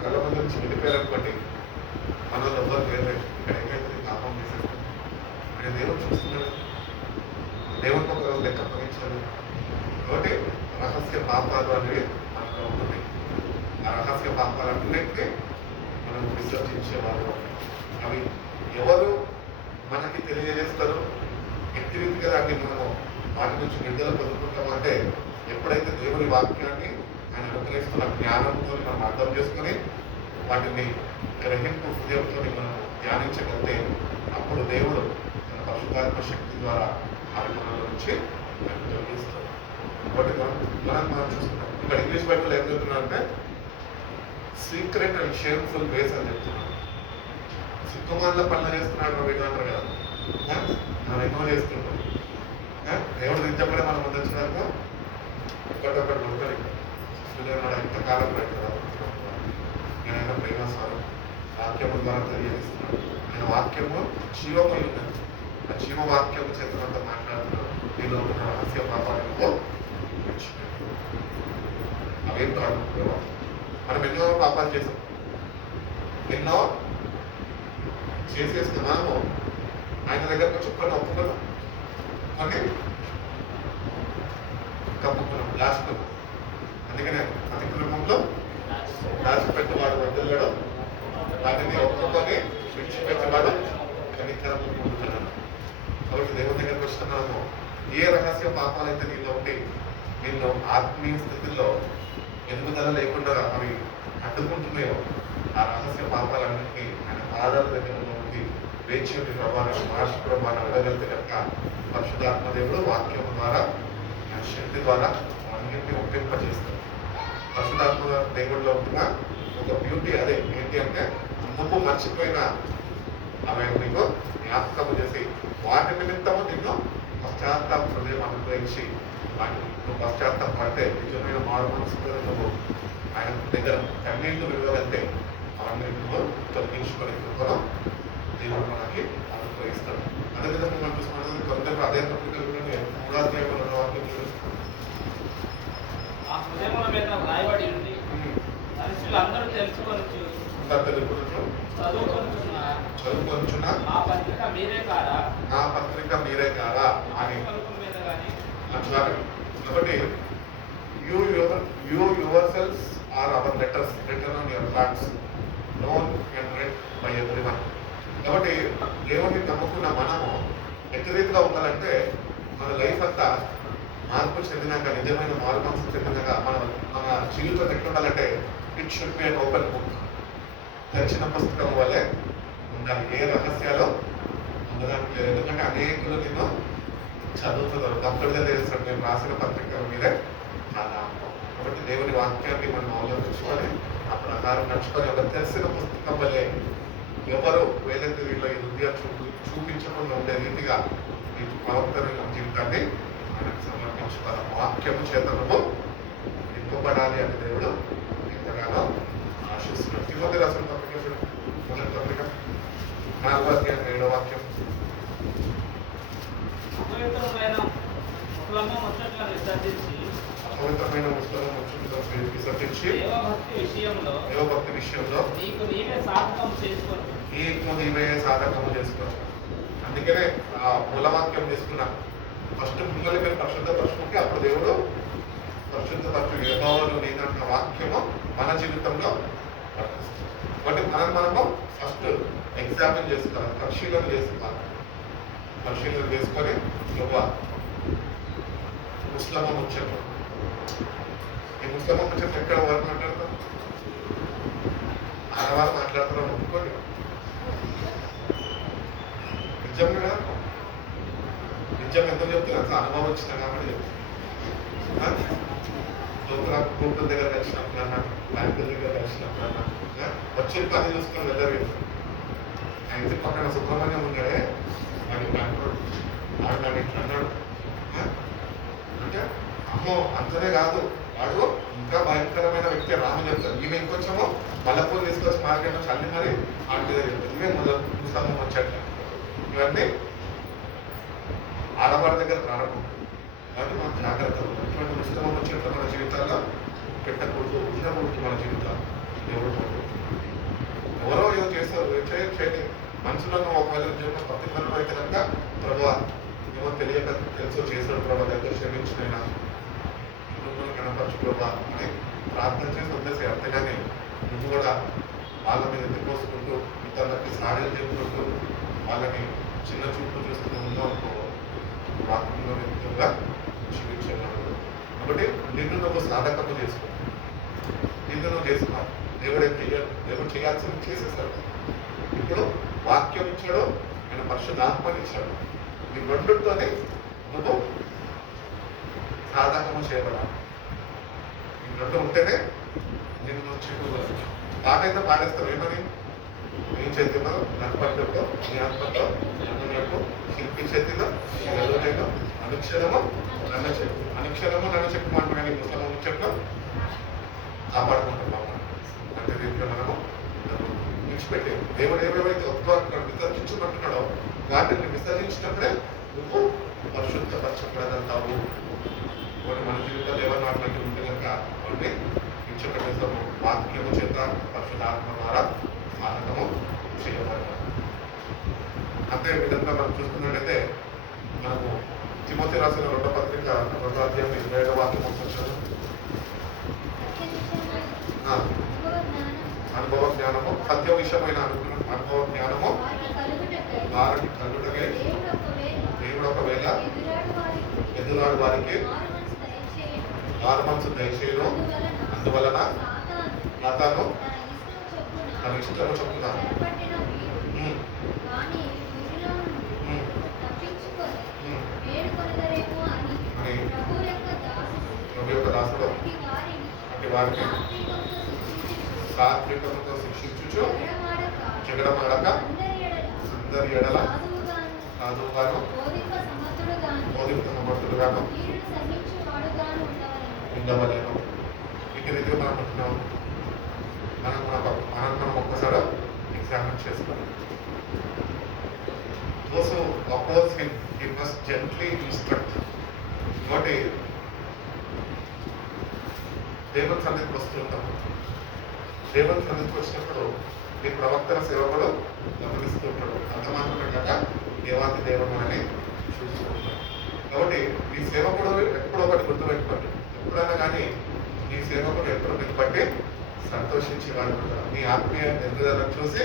కళ్ళ ముందు నుంచి వెళ్ళిపోయారనుకోండి, మనలో ఎవరు వేరే ఇక్కడ ఏమైతే పాపం చేసేస్తాం. ఆయన దేవుడు చూస్తున్నాడు, దేవుడికి ఒక రోజు లెక్క అప్పగించాడు. కాబట్టి రహస్య పాపాలు అనేవి మనలో ఉంటుంది. ఆ రహస్య పాపాలన్నింటినీ మనం విసర్జించేవారు. అవి ఎవరు మనకి తెలియజేస్తారు, ఎట్టి రీతిగా దాన్ని మనము వాటి నుంచి విడుదల పొందుకుంటామంటే ఎప్పుడైతే దేవుని వాక్యాన్ని ఆయన అనుగ్రహిస్తున్న జ్ఞానంతో మనం అర్థం చేసుకుని వాటిని గ్రహింపు హృదయంతో మనం ధ్యానించగలిగితే అప్పుడు దేవుడు తన పరిశుద్ధాత్మ శక్తి ద్వారా ఆ మనల నుంచి తొలగిస్తాడు. కాబట్టి మనం చూస్తున్నాం. ఇక్కడ ఇంగ్లీష్ బైబిల్ ఏం చెప్తున్నారంటే సీక్రెట్ అండ్ షేమ్ఫుల్ వేస్ అని చెప్తున్నాడు. సిక్కుమాల పనులు చేస్తున్నాడు రవి అంటారు కదా, మనం ఎక్కువ చేస్తుంటాం. దేవుడు నిజంగా మనం ముందొచ్చినాక ఒకటొకటి ఉంటారు. ఇక్కడ ఇంతకాలం పెట్టారు. నేనైనా ప్రేమస్వామి వాక్యము ద్వారా తెలియజేస్తున్నాడు. ఆయన వాక్యము జీవమై ఉన్నది. ఆ జీవవాక్యము చేతులంతా మాట్లాడుతున్నాడు. దీనిలో ఉన్న రహస్య పాపాలను అవేం కాదు. మనం ఎన్నో పాపాలు చేసాం, ఎన్నో చేసేసిన మనము ఆయన దగ్గరకు వచ్చి కొన్ని ఒప్పుకున్నాం, కొన్ని కప్పుకున్నాం, దాచుకున్నాం. అందుకనే అతిక్రమంలో దాచిపెట్టేవాడు వదిలేడు, వాటిని ఒప్పుకొని విడిచిపెట్టేవాడు కనికరము పొందుతున్నాడు. కాబట్టి దేవుని దగ్గరకు వస్తున్నాము. ఏ రహస్య పాపాలు అయితే నీలో ఉండి నిన్ను ఆత్మీయ స్థితిలో ఎదుగుదల లేకుండా అవి అడ్డుకుంటున్నాయో ఆ రహస్య పాపాలన్నింటినీ ఆయన పాదాల దగ్గర ఉండి వేచి ప్రభావం మార్చి ప్రభావం అడగలిగితే కనుక పరిశుద్ధాత్మ దేవుడు వాక్యం ద్వారా ఆయన శక్తి ద్వారా అన్నింటినీ ఒప్పింపజేస్తాడు. పరిశుద్ధాత్మ దేవుడిలో ఉంటున్న ఒక బ్యూటీ అదే ఏంటి అంటే నువ్వు మర్చిపోయిన అవి నీకు జ్ఞాపకం చేసి వాటి నిమిత్తము నిన్ను పశ్చాత్తాప హృదయం అనుగ్రహించి వాటి నువ్వు పశ్చాత్తాపడితే నిజమైన మారు మనసుతో నువ్వు ఆయన దగ్గర కన్నీళ్లు విలువగలితే అవన్నీ నువ్వు తొలగించుకొని కృపను దేవుడు మనకి అనుగ్రహిస్తాడు. అదేవిధంగా మనం చూసుకున్నది కొందరు అదే పత్రికలు 3వ అధ్యాయంలో 2వ వాక్యం చూస్తాం. ఆ హృదయముల మీద రాయబడి ఉంది, మనుషులందరూ తెలుసుకొనొచ్చు చదువుకొనుచున్న ఆ పత్రిక మీరే కాదా, నా పత్రిక మీరే కాదా అని మీద కానీ అంటున్నారు. కాబట్టి you yourselves are our letters written on your hearts, known and read by everyone. కాబట్టి దేవుడిని నమ్ముకున్న మనము ఎట్టి రీతిగా ఉండాలంటే మన లైఫ్ అంతా మార్పు చెందినాక, నిజమైన మారు మనసు చెందినాక మన జీవితం ఎట్లా ఉండాలంటే it should be an open book. తెరిచిన పుస్తకం వల్లే ఉండాలి. ఏ రహస్యాలు ఉండడానికి లేదు. ఎందుకంటే అనేకులు నిన్ను చదువుతున్నారు, ఒక్కడిదే తెలుస్తాడు నేను రాసిన పత్రికల మీదే చాలా. కాబట్టి దేవుని వాక్యాన్ని మనం అవలంబించుకొని ఆ ప్రకారం నడుచుకొని ఒక తెలిసిన పుస్తకం వల్లే ఎవరు వేలెత్తి వీళ్ళ ఈ హృదయం చూపించకుండా ఉండే రీతిగా ఈ ప్రవర్తన జీవితాన్ని మనకు సమర్పించుకోవాలి. వాక్యము చేతనము నింపబడాలి అని దేవుడు ఎంతగానో ఆశిస్తున్నాడు. తిమోతి రాసిన పత్రిక మొదటి పత్రిక 4వ అధ్యాయం 7వ వాక్యం. అపవిత్రమైన ముఖలము ముచ్చట్లను విసర్జించి అపవిత్రమైన ముచ్చట్లను విసర్జించి దేవభక్తి విషయంలో నీకు నీవే సాధకము చేసుకొని నీవే సాధకము చేసుకో. అందుకనే ఆ మూలవాక్యం తీసుకున్నా. ఫస్ట్ మిమ్మల్ని మీరు పరిశుద్ధపరచుకుంటే అప్పుడు దేవుడు పరిశుద్ధపరచు. యెహోవాను నీదంట వాక్యము మన జీవితంలో వర్తిస్తుంది. కాబట్టి మనము ఫస్ట్ ఎగ్జామిన్ చేసుకోవాలి, పరిశీలన చేసుకోవాలి. పరిశీలన చేసుకొని నువ్వు ముస్లిం ముచ్చట్లు, ఈ ముస్లిం ముచ్చట్లు ఎక్కడ వరకు మాట్లాడతాం? ఆడవారు మాట్లాడుతున్నాం ఒప్పుకోండి. నిజం కదా, నిజం ఎంత చెప్తున్నా అనుభవం వచ్చిన కాబట్టి చెప్తున్నా. కోర్టుల దగ్గర కలిసినప్పుడన్నా, బ్యాంకుల దగ్గర కలిసినప్పుడన్నా వచ్చే పని చూసుకొని వెళ్ళరు. అయితే పక్కన సుబ్రహ్మణ్యం ఉన్నాడే, వాడి బ్యాంకు వాడు నన్ను ఇట్లా అన్నాడు అంటే అమ్మో అంతనే కాదు, వాడు ఇంకా భయంకరమైన వ్యక్తి రాము చెప్తారు. ఈమె ఇంకొంచెమో మల్లపూలు తీసుకొచ్చి మార్కెట్లో చల్లి మరి ఆంటీ దగ్గర చెప్తారు. ఇవే ముసలం వచ్చాక ఇవన్నీ ఆడవారి దగ్గర రాడకూడదు. కాబట్టి మనం జాగ్రత్తగా ఇటువంటి ముస్లిం వచ్చేట్లు మన జీవితాల్లో పెట్టకూడదు, ఉండకూడదు. మన జీవితాలు ఎవరో ఏదో చేస్తారు, చేయండి. మనసులో ఒకవేళ జీవన పత్రికల్లో అయితే కనుక ప్రభావ ఏమో తెలియక తెలుసో చేశాడు ప్రభావ దగ్గర క్షమించినైనా కనపరచు ప్రభావ అని ప్రార్థన చేసి వదిలేసే. అంతేగాని నువ్వు కూడా వాళ్ళ మీద ఎత్తిపోసుకుంటూ ఇతరులకి సాడీలు చెప్పుకుంటూ వాళ్ళని చిన్న చూపు చూస్తూ ఉన్నావు అనుకో, వాక్యంలో వ్యక్తులుగా క్షమించగలడు. కాబట్టి నిన్ను నువ్వు సాధకము చేసుకో, నిన్ను నువ్వు చేసుకోవాలి. దేవుడు చేయాల్సింది చేసేస్తాడు. ఇప్పుడు వాక్యం ఇచ్చాడు, ఆయన పరిశుద్ధాత్మని ఇచ్చాడు. ఈ రెండుతోనే నువ్వు సాధకము చేయబడాలి. ఈ రెండు ఉంటేనే నేను నువ్వు చెప్పుకోవాలి. పాట అయితే పాడేస్తావు ఏమని? నీ చేతిలో నడపడంలో, నీ ఆత్మతో నన్ను శిల్పి చేతిలో, నీ వెలుగులో అనుక్షణము నన్ను చెప్పు. అనుక్షణము నన్ను చెప్పమంటున్నా. నీ ముసలం ముచ్చట్లో కాపాడుకుంటున్నాము. అంటే దీంట్లో మనము విడిచిపెట్టే దేవుడు ఏవేవైతే విసర్జించమంటున్నాడో వాటిని విసర్జించినప్పుడే నువ్వు పరిశుద్ధపరచబడగలుగుతావు. మన జీవితాలు ఎవరు అట్లాంటి ఉంటే కనుక వాటిని విడిచిపెట్టేస్తాము. వాక్యము చేత పరిశుద్ధాత్మ ద్వారా సాధకము చేయబడతాము. అంతే విధంగా మనం చూసుకున్నట్లయితే మనము తిమోతి రాసిన 2వ పత్రిక 2వ అధ్యాయం 27వ వాక్యం వచ్చాను. అనుభవ జ్ఞానము, సత్య విషయమైన అనుభవ జ్ఞానము వారికి కలుగుటకే దేవుడు ఒకవేళ ఎదురాడు వారికి 6 months దయచేయను. అందువలన అతను తన ఇష్టము చొప్పున ప్రభు యొక్క దాసుడు అట్టి వారిని సాత్వికముతో శిక్షించుచు చెగడమాడక అందరి ఎడల సాధువుగాను బోధింప సమర్థుడుగాను ఉండవలేను. ఇంటి దగ్గర మనం అంటున్నాము, మనం ఒక్కసారి ఎగ్జామిన్ చేసుకోవాలి. Those who oppose him, he must gently instruct. కాబట్టి దేవుని సన్నిధికి వస్తుంటాము. దేవుని సన్నిధికి వచ్చినప్పుడు నీ ప్రవక్తల సేవకుడు గమనిస్తూ ఉంటాడు. అంత మాత్రమే కాక దేవాది దేవుడు అని చూస్తూ ఉంటాడు. కాబట్టి నీ సేవకుడు ఎప్పుడో ఒకటి గుర్తుపెట్టుకోండి. ఎప్పుడైనా కానీ నీ సేవకుడు ఎప్పుడు నిన్ను బట్టి సంతోషించేవాడు ఉంటాడు. నీ ఆత్మీయ ఎదుగుదలను చూసి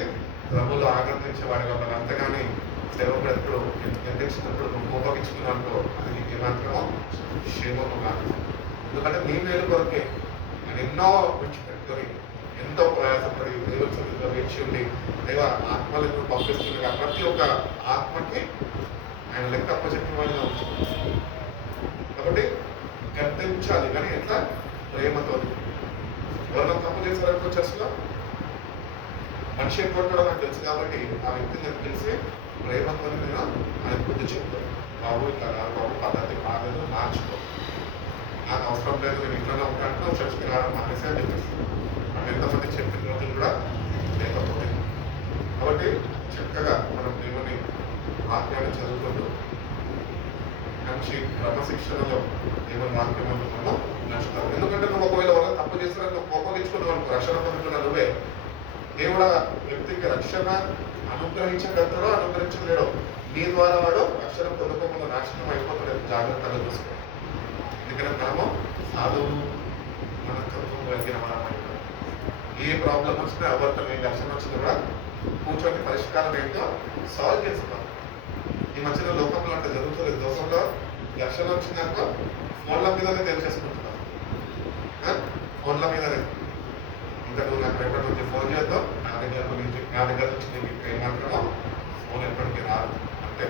ప్రభువులో ఆనందించేవాడిగా ఉండాలి. అంతేగాని సేవకుడు ఎప్పుడు నిర్దేశించినప్పుడు నువ్వు కోపగించుకున్నావు అనుకో, అది నీకు ఏమాత్రమో క్షేమము కాదు. ఎందుకంటే నీ మేలు కొరకే నేను ఎన్నో విడిచిపెట్టుకొని ఎంతో ప్రయాసపడి దేవుడి సన్నిధిలో వేచి ఉండి దేవ ఆత్మలను పంపిస్తుండగా ప్రతి ఒక్క ఆత్మకి ఆయన లెక్క అప్పచెప్పిన వాడిగా ఉంటుంది. కాబట్టి గర్తించాలి, కానీ ఎట్లా? ప్రేమతో. ఎవరైనా తప్పు చేశారనుకో చర్చలో మనిషి కొట్టడం నాకు తెలుసు కాబట్టి ఆ వ్యక్తిని నాకు తెలిసి ప్రేమతో నేను ఆయన బుద్ధి చెప్తాను. బాబు ఇట్లా కాదు బాబు, పద్ధతి కాలేదు, మార్చుకో, నాకు అవసరం లేదు, నేను ఇంట్లోనే ఉంటాను, చర్చకి రావడం మానేసి అని చెప్పేస్తాను. మనం ఎంతమంది చెప్పిన రోజులు కూడా లేకపోతే. కాబట్టి చక్కగా మనం దేవుని వాక్యాన్ని చదువుకుంటూ మంచి క్రమశిక్షణలో దేవుని వాక్యం మనం నచ్చుతాం. ఎందుకంటే నువ్వు ఒకవేళ వాళ్ళ తప్పు చేస్తారని నువ్వు కోపగించుకున్నావు అనుకో, రక్షణ పొందుతున్న నువ్వే. దేవుడు వ్యక్తికి రక్షణ అనుగ్రహించగలుగుతాడో అనుగ్రహించలేడో, నీ ద్వారా వాడు రక్షణ పొందుకోకుండా నాశనం అయిపోతాడు. జాగ్రత్తగా చూసుకో. ఎందుకంటే మనము సాధువు మనస్తత్వం కలిగిన మనం ఏ ప్రాబ్లం వచ్చినా ఎవరితో ఏ ఘర్షణ వచ్చినా కూడా కూర్చొని పరిష్కారం ఏంటో సాల్వ్ చేస్తాం. ఈ మధ్యన లోకంలో అంటే జరుగుతుంది. దోషంలో ఘర్షణ వచ్చిందనుకో ఫోన్ల మీదనే తెలిసేసుకుంటున్నాం. ఫోన్ల మీదనే ఇంకా నువ్వు నాకు రేపటి నుంచి ఫోన్ చేద్దాం, నా దగ్గర నుంచి నీకు ఏమాత్రమో ఫోన్ ఎప్పటికీ రాదు అంటే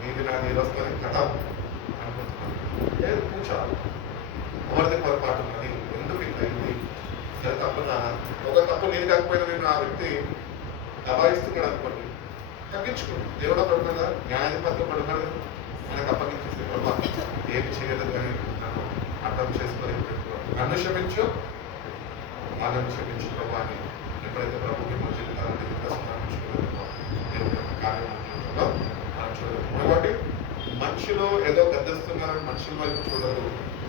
నీది నాది వస్తుంది కదా అనుకుంటున్నాను. లేదు, కూర్చోవాలి. ఎవరిది పొరపాటు ఉన్నది, ఎందుకు ఇంత అయింది, సరే తప్పు నానా. ఒక తప్పు నీది కాకపోయినా నేను ఆ వ్యక్తి దబాయిస్తున్నాడు అనుకోండి, తగ్గించుకోండి. దేవుడు పడుకున్నా న్యాయాధిపతులు పడుకున్నాడు, మనకు అప్పగించేసి ప్రభా ఏమి చేయలేదు కానీ నన్ను అర్థం చేసుకొని నన్ను క్షమించు, వాళ్ళని క్షమించు ప్రభా అని ఎప్పుడైతే ప్రభుకి మన జీవితాన్ని సమర్పించుకున్నామో దేవుడి యొక్క కార్యం జీవితంలో మనం చూడదు. కాబట్టి మనుషులు ఏదో గద్దిస్తున్నారని మనుషుల వైపు చూడదు.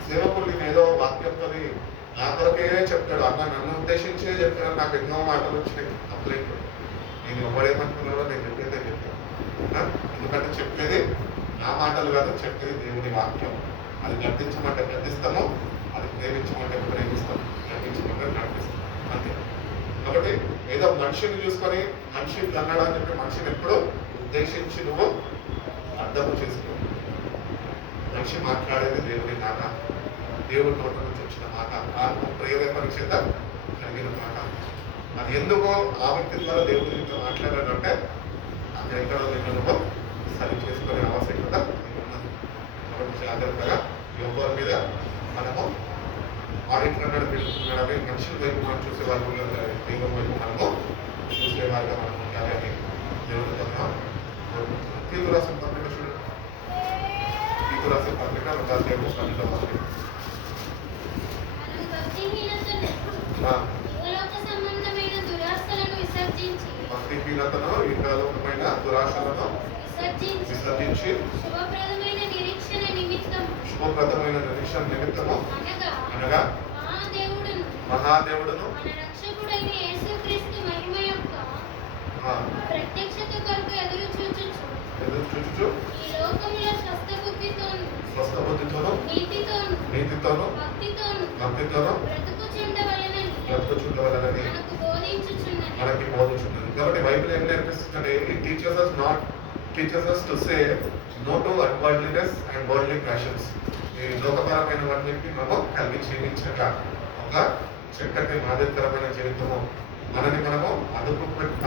సేవకులు నేను ఏదో వాక్యంతో నా కొరకే చెప్తాడు, అన్న నన్ను ఉద్దేశించే చెప్తాడు. నాకు ఎన్నో మాటలు వచ్చినాయి కంప్లైంట్. నేను ఎవడేమనుకున్నాడో నేను చెప్పేదే చెప్తాను. ఎందుకంటే చెప్పేది నా మాటలు కాదు, చెప్పేది దేవుని వాక్యం. అది గద్దించమంటే గద్దిస్తాము, అది ప్రేమించమంటే ప్రేమిస్తాం, నడిపించమంటే నడిపిస్తాం, అంతే. కాబట్టి ఏదో మనిషిని చూసుకొని మనిషి అన్నాడు అని చెప్పి మనిషిని ఎప్పుడు ఉద్దేశించి నువ్వు అర్థము చేసుకో. మనిషి మాట్లాడేది దేవుని మాట, దేవుడి నోట నుంచి వచ్చిన మాట, ఆత్మ ప్రేరేపణ చేత కలిగిన మాట. అది ఎందుకో ఆ వ్యక్తి ద్వారా దేవుడి ఇంట్లో మాట్లాడాడంటే అది ఎక్కడో నువ్వు సరి చేసుకునే ఆవశ్యకత ఉన్నది. కాబట్టి జాగ్రత్తగా యోగం మీద మనము ఆడిట్లన్నాడు పెడుతున్నాడని మనుషుల వైపు మనం చూసేవాళ్ళు దైవం వైపు మనము చూసేవారుగా మనం ఉండాలి అని దేవుడితో కోరుకుంటున్నాం. తీర్పు రాసిన పత్రిక చూడండి. తీర్పు రాసిన పత్రిక 2 భక్తిహీనతను ఇహలోకమైన దురాశలను విసర్జించి శుభప్రదమైన నిరీక్షణ నిమిత్తము అనగా మహాదేవుడును ప్రత్యక్షత కొరకు ఎదురు చూచుచు ఈ లోకములో స్వస్థ బుద్ధితోను నీతితోను భక్తితోను బ్రతుకుచుండవలెనని మనకి బోధించున్నది. కాబట్టి బైబిల్ ఏం నేర్పిస్తుందంటే it teaches us to say no to unworldliness and worldly passions. ఈ లోకపరమైన వాటికి మనము కలిగి జీవించక ఒక చక్కటి మాదిరికరమైన జీవితము, మనని మనము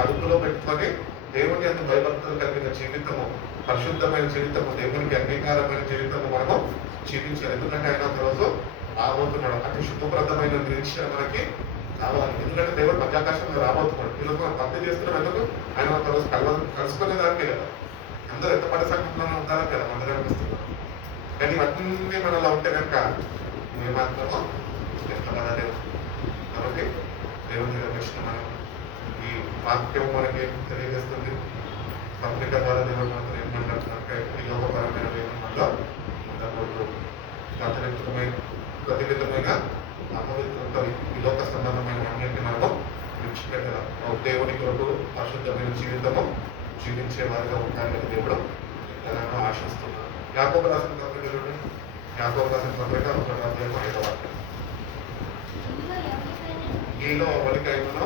అదుపులో పెట్టుకొని దేవుని అంత భయభక్తులు కలిగిన జీవితము, పరిశుద్ధమైన జీవితము, దేవునికి అంగీకారమైన జీవితము మనము జీవించాలి. ఎందుకంటే ఆయన ఒక రోజు రాబోతున్నాడు. అంటే శుభప్రదమైన నిరీక్షణ మనకి కావాలి. ఎందుకంటే దేవుడు మధ్యాకాశంలో రాబోతున్నాడు. వీళ్ళతో మనం భక్తి చేస్తున్నాం ఎందుకు? ఆయన ఒక రోజు కలుసుకునే దానికే కదా. అందరూ ఎంత పడి సంఘంలో ఉంటారో కదా అందరూ అనిపిస్తున్నారు. కానీ ఇవన్నీ మనలో ఉంటే కనుక మేమాత్రమో ఇష్టపడలేదు. కాబట్టి దేవుని రక్షణ మనం ఈ వాక్యం మనకి తెలియజేస్తుంది. పత్రిక ద్వారా దేవుడు మనతో ఏమంటారంటే ఈ లోకపరమైన వేగంలో ఉండకూడదు. ప్రతివిధమైన అపవిత్రత ఈ లోక సంబంధమైన అన్నింటినీ మనము విడిచిపెట్టడం, దేవుని కొరకు అశుద్ధమైన జీవితము జీవించే వారిగా ఉండాలని దేవుడు ఎంతగానో ఆశిస్తున్నాడు. యాకోబు రాసిన పత్రిక చూడండి. యాకోబు రాసిన పత్రిక 1:5 వాక్యం. మీలో ఎవరికైనా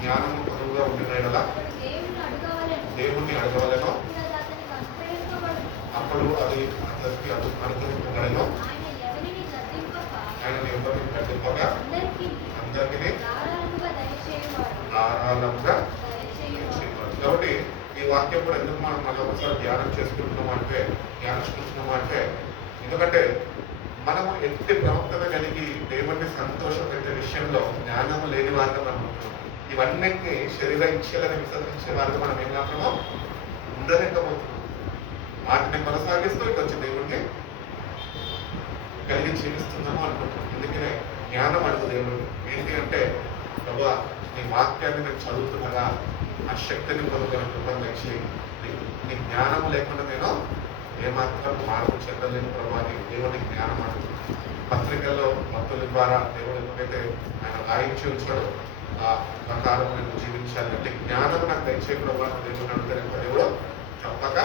జ్ఞానము పొదువుగా ఉండిన యెడల అతడు దేవుణ్ణి అడగవలెను, అప్పుడు అది అతనికి అనుగ్రహింపబడును. అప్పుడు అది అతనికి అనుగ్రహింపబడెను. ఆయన ఎవరిని గద్దింపక ఆయన ఎవరిని గద్దింపగా అందరికీ ధారాళముగా దయచేయువాడు. ధారాళంగా దయచేయువాడు. చేయాలి. కాబట్టి ఈ వాక్యం కూడా ఎందుకు మనం మళ్ళీ ఒకసారి ధ్యానం చేసుకుంటున్నాం అంటే ధ్యానించుకుంటున్నాము అంటే ఎందుకంటే మనము ఎట్టి ప్రవక్తత కలిగి దేవుణ్ణి సంతోషం పెట్టే విషయంలో జ్ఞానము లేని వారిగా మనం ఉంటున్నాం. ఇవన్నింటినీ శరీర ఇచ్ఛలను విసర్జించే వారిగా మనం ఏం మాత్రమో ఉండలేకపోతున్నాం. వాటిని కొనసాగిస్తూ ఇటు వచ్చి దేవుణ్ణి కలిగి జీవిస్తున్నాము అనుకుంటున్నాం. అందుకనే జ్ఞానం అడుగు దేవుడు ఏంటి అంటే ప్రభా నీ వాక్యాన్ని నేను చదువుతున్నాగా ఆ శక్తిని పొందుకున్న కృపను తెచ్చి నీ జ్ఞానము లేకుండా నేను ఏమాత్రం మార్పు చెందలేని ప్రభా నీ దేవుని జ్ఞానం అడుగుతున్నాను. పత్రికల్లో భక్తుల ద్వారా దేవుడు ఎప్పుడైతే ఆయన రాయించి ఉంచాడో ఆ ప్రకారం నేను జీవించాలి అంటే జ్ఞానం నాకు తెచ్చే ప్రభా దేవుడు అంటే దేవుడు తప్పక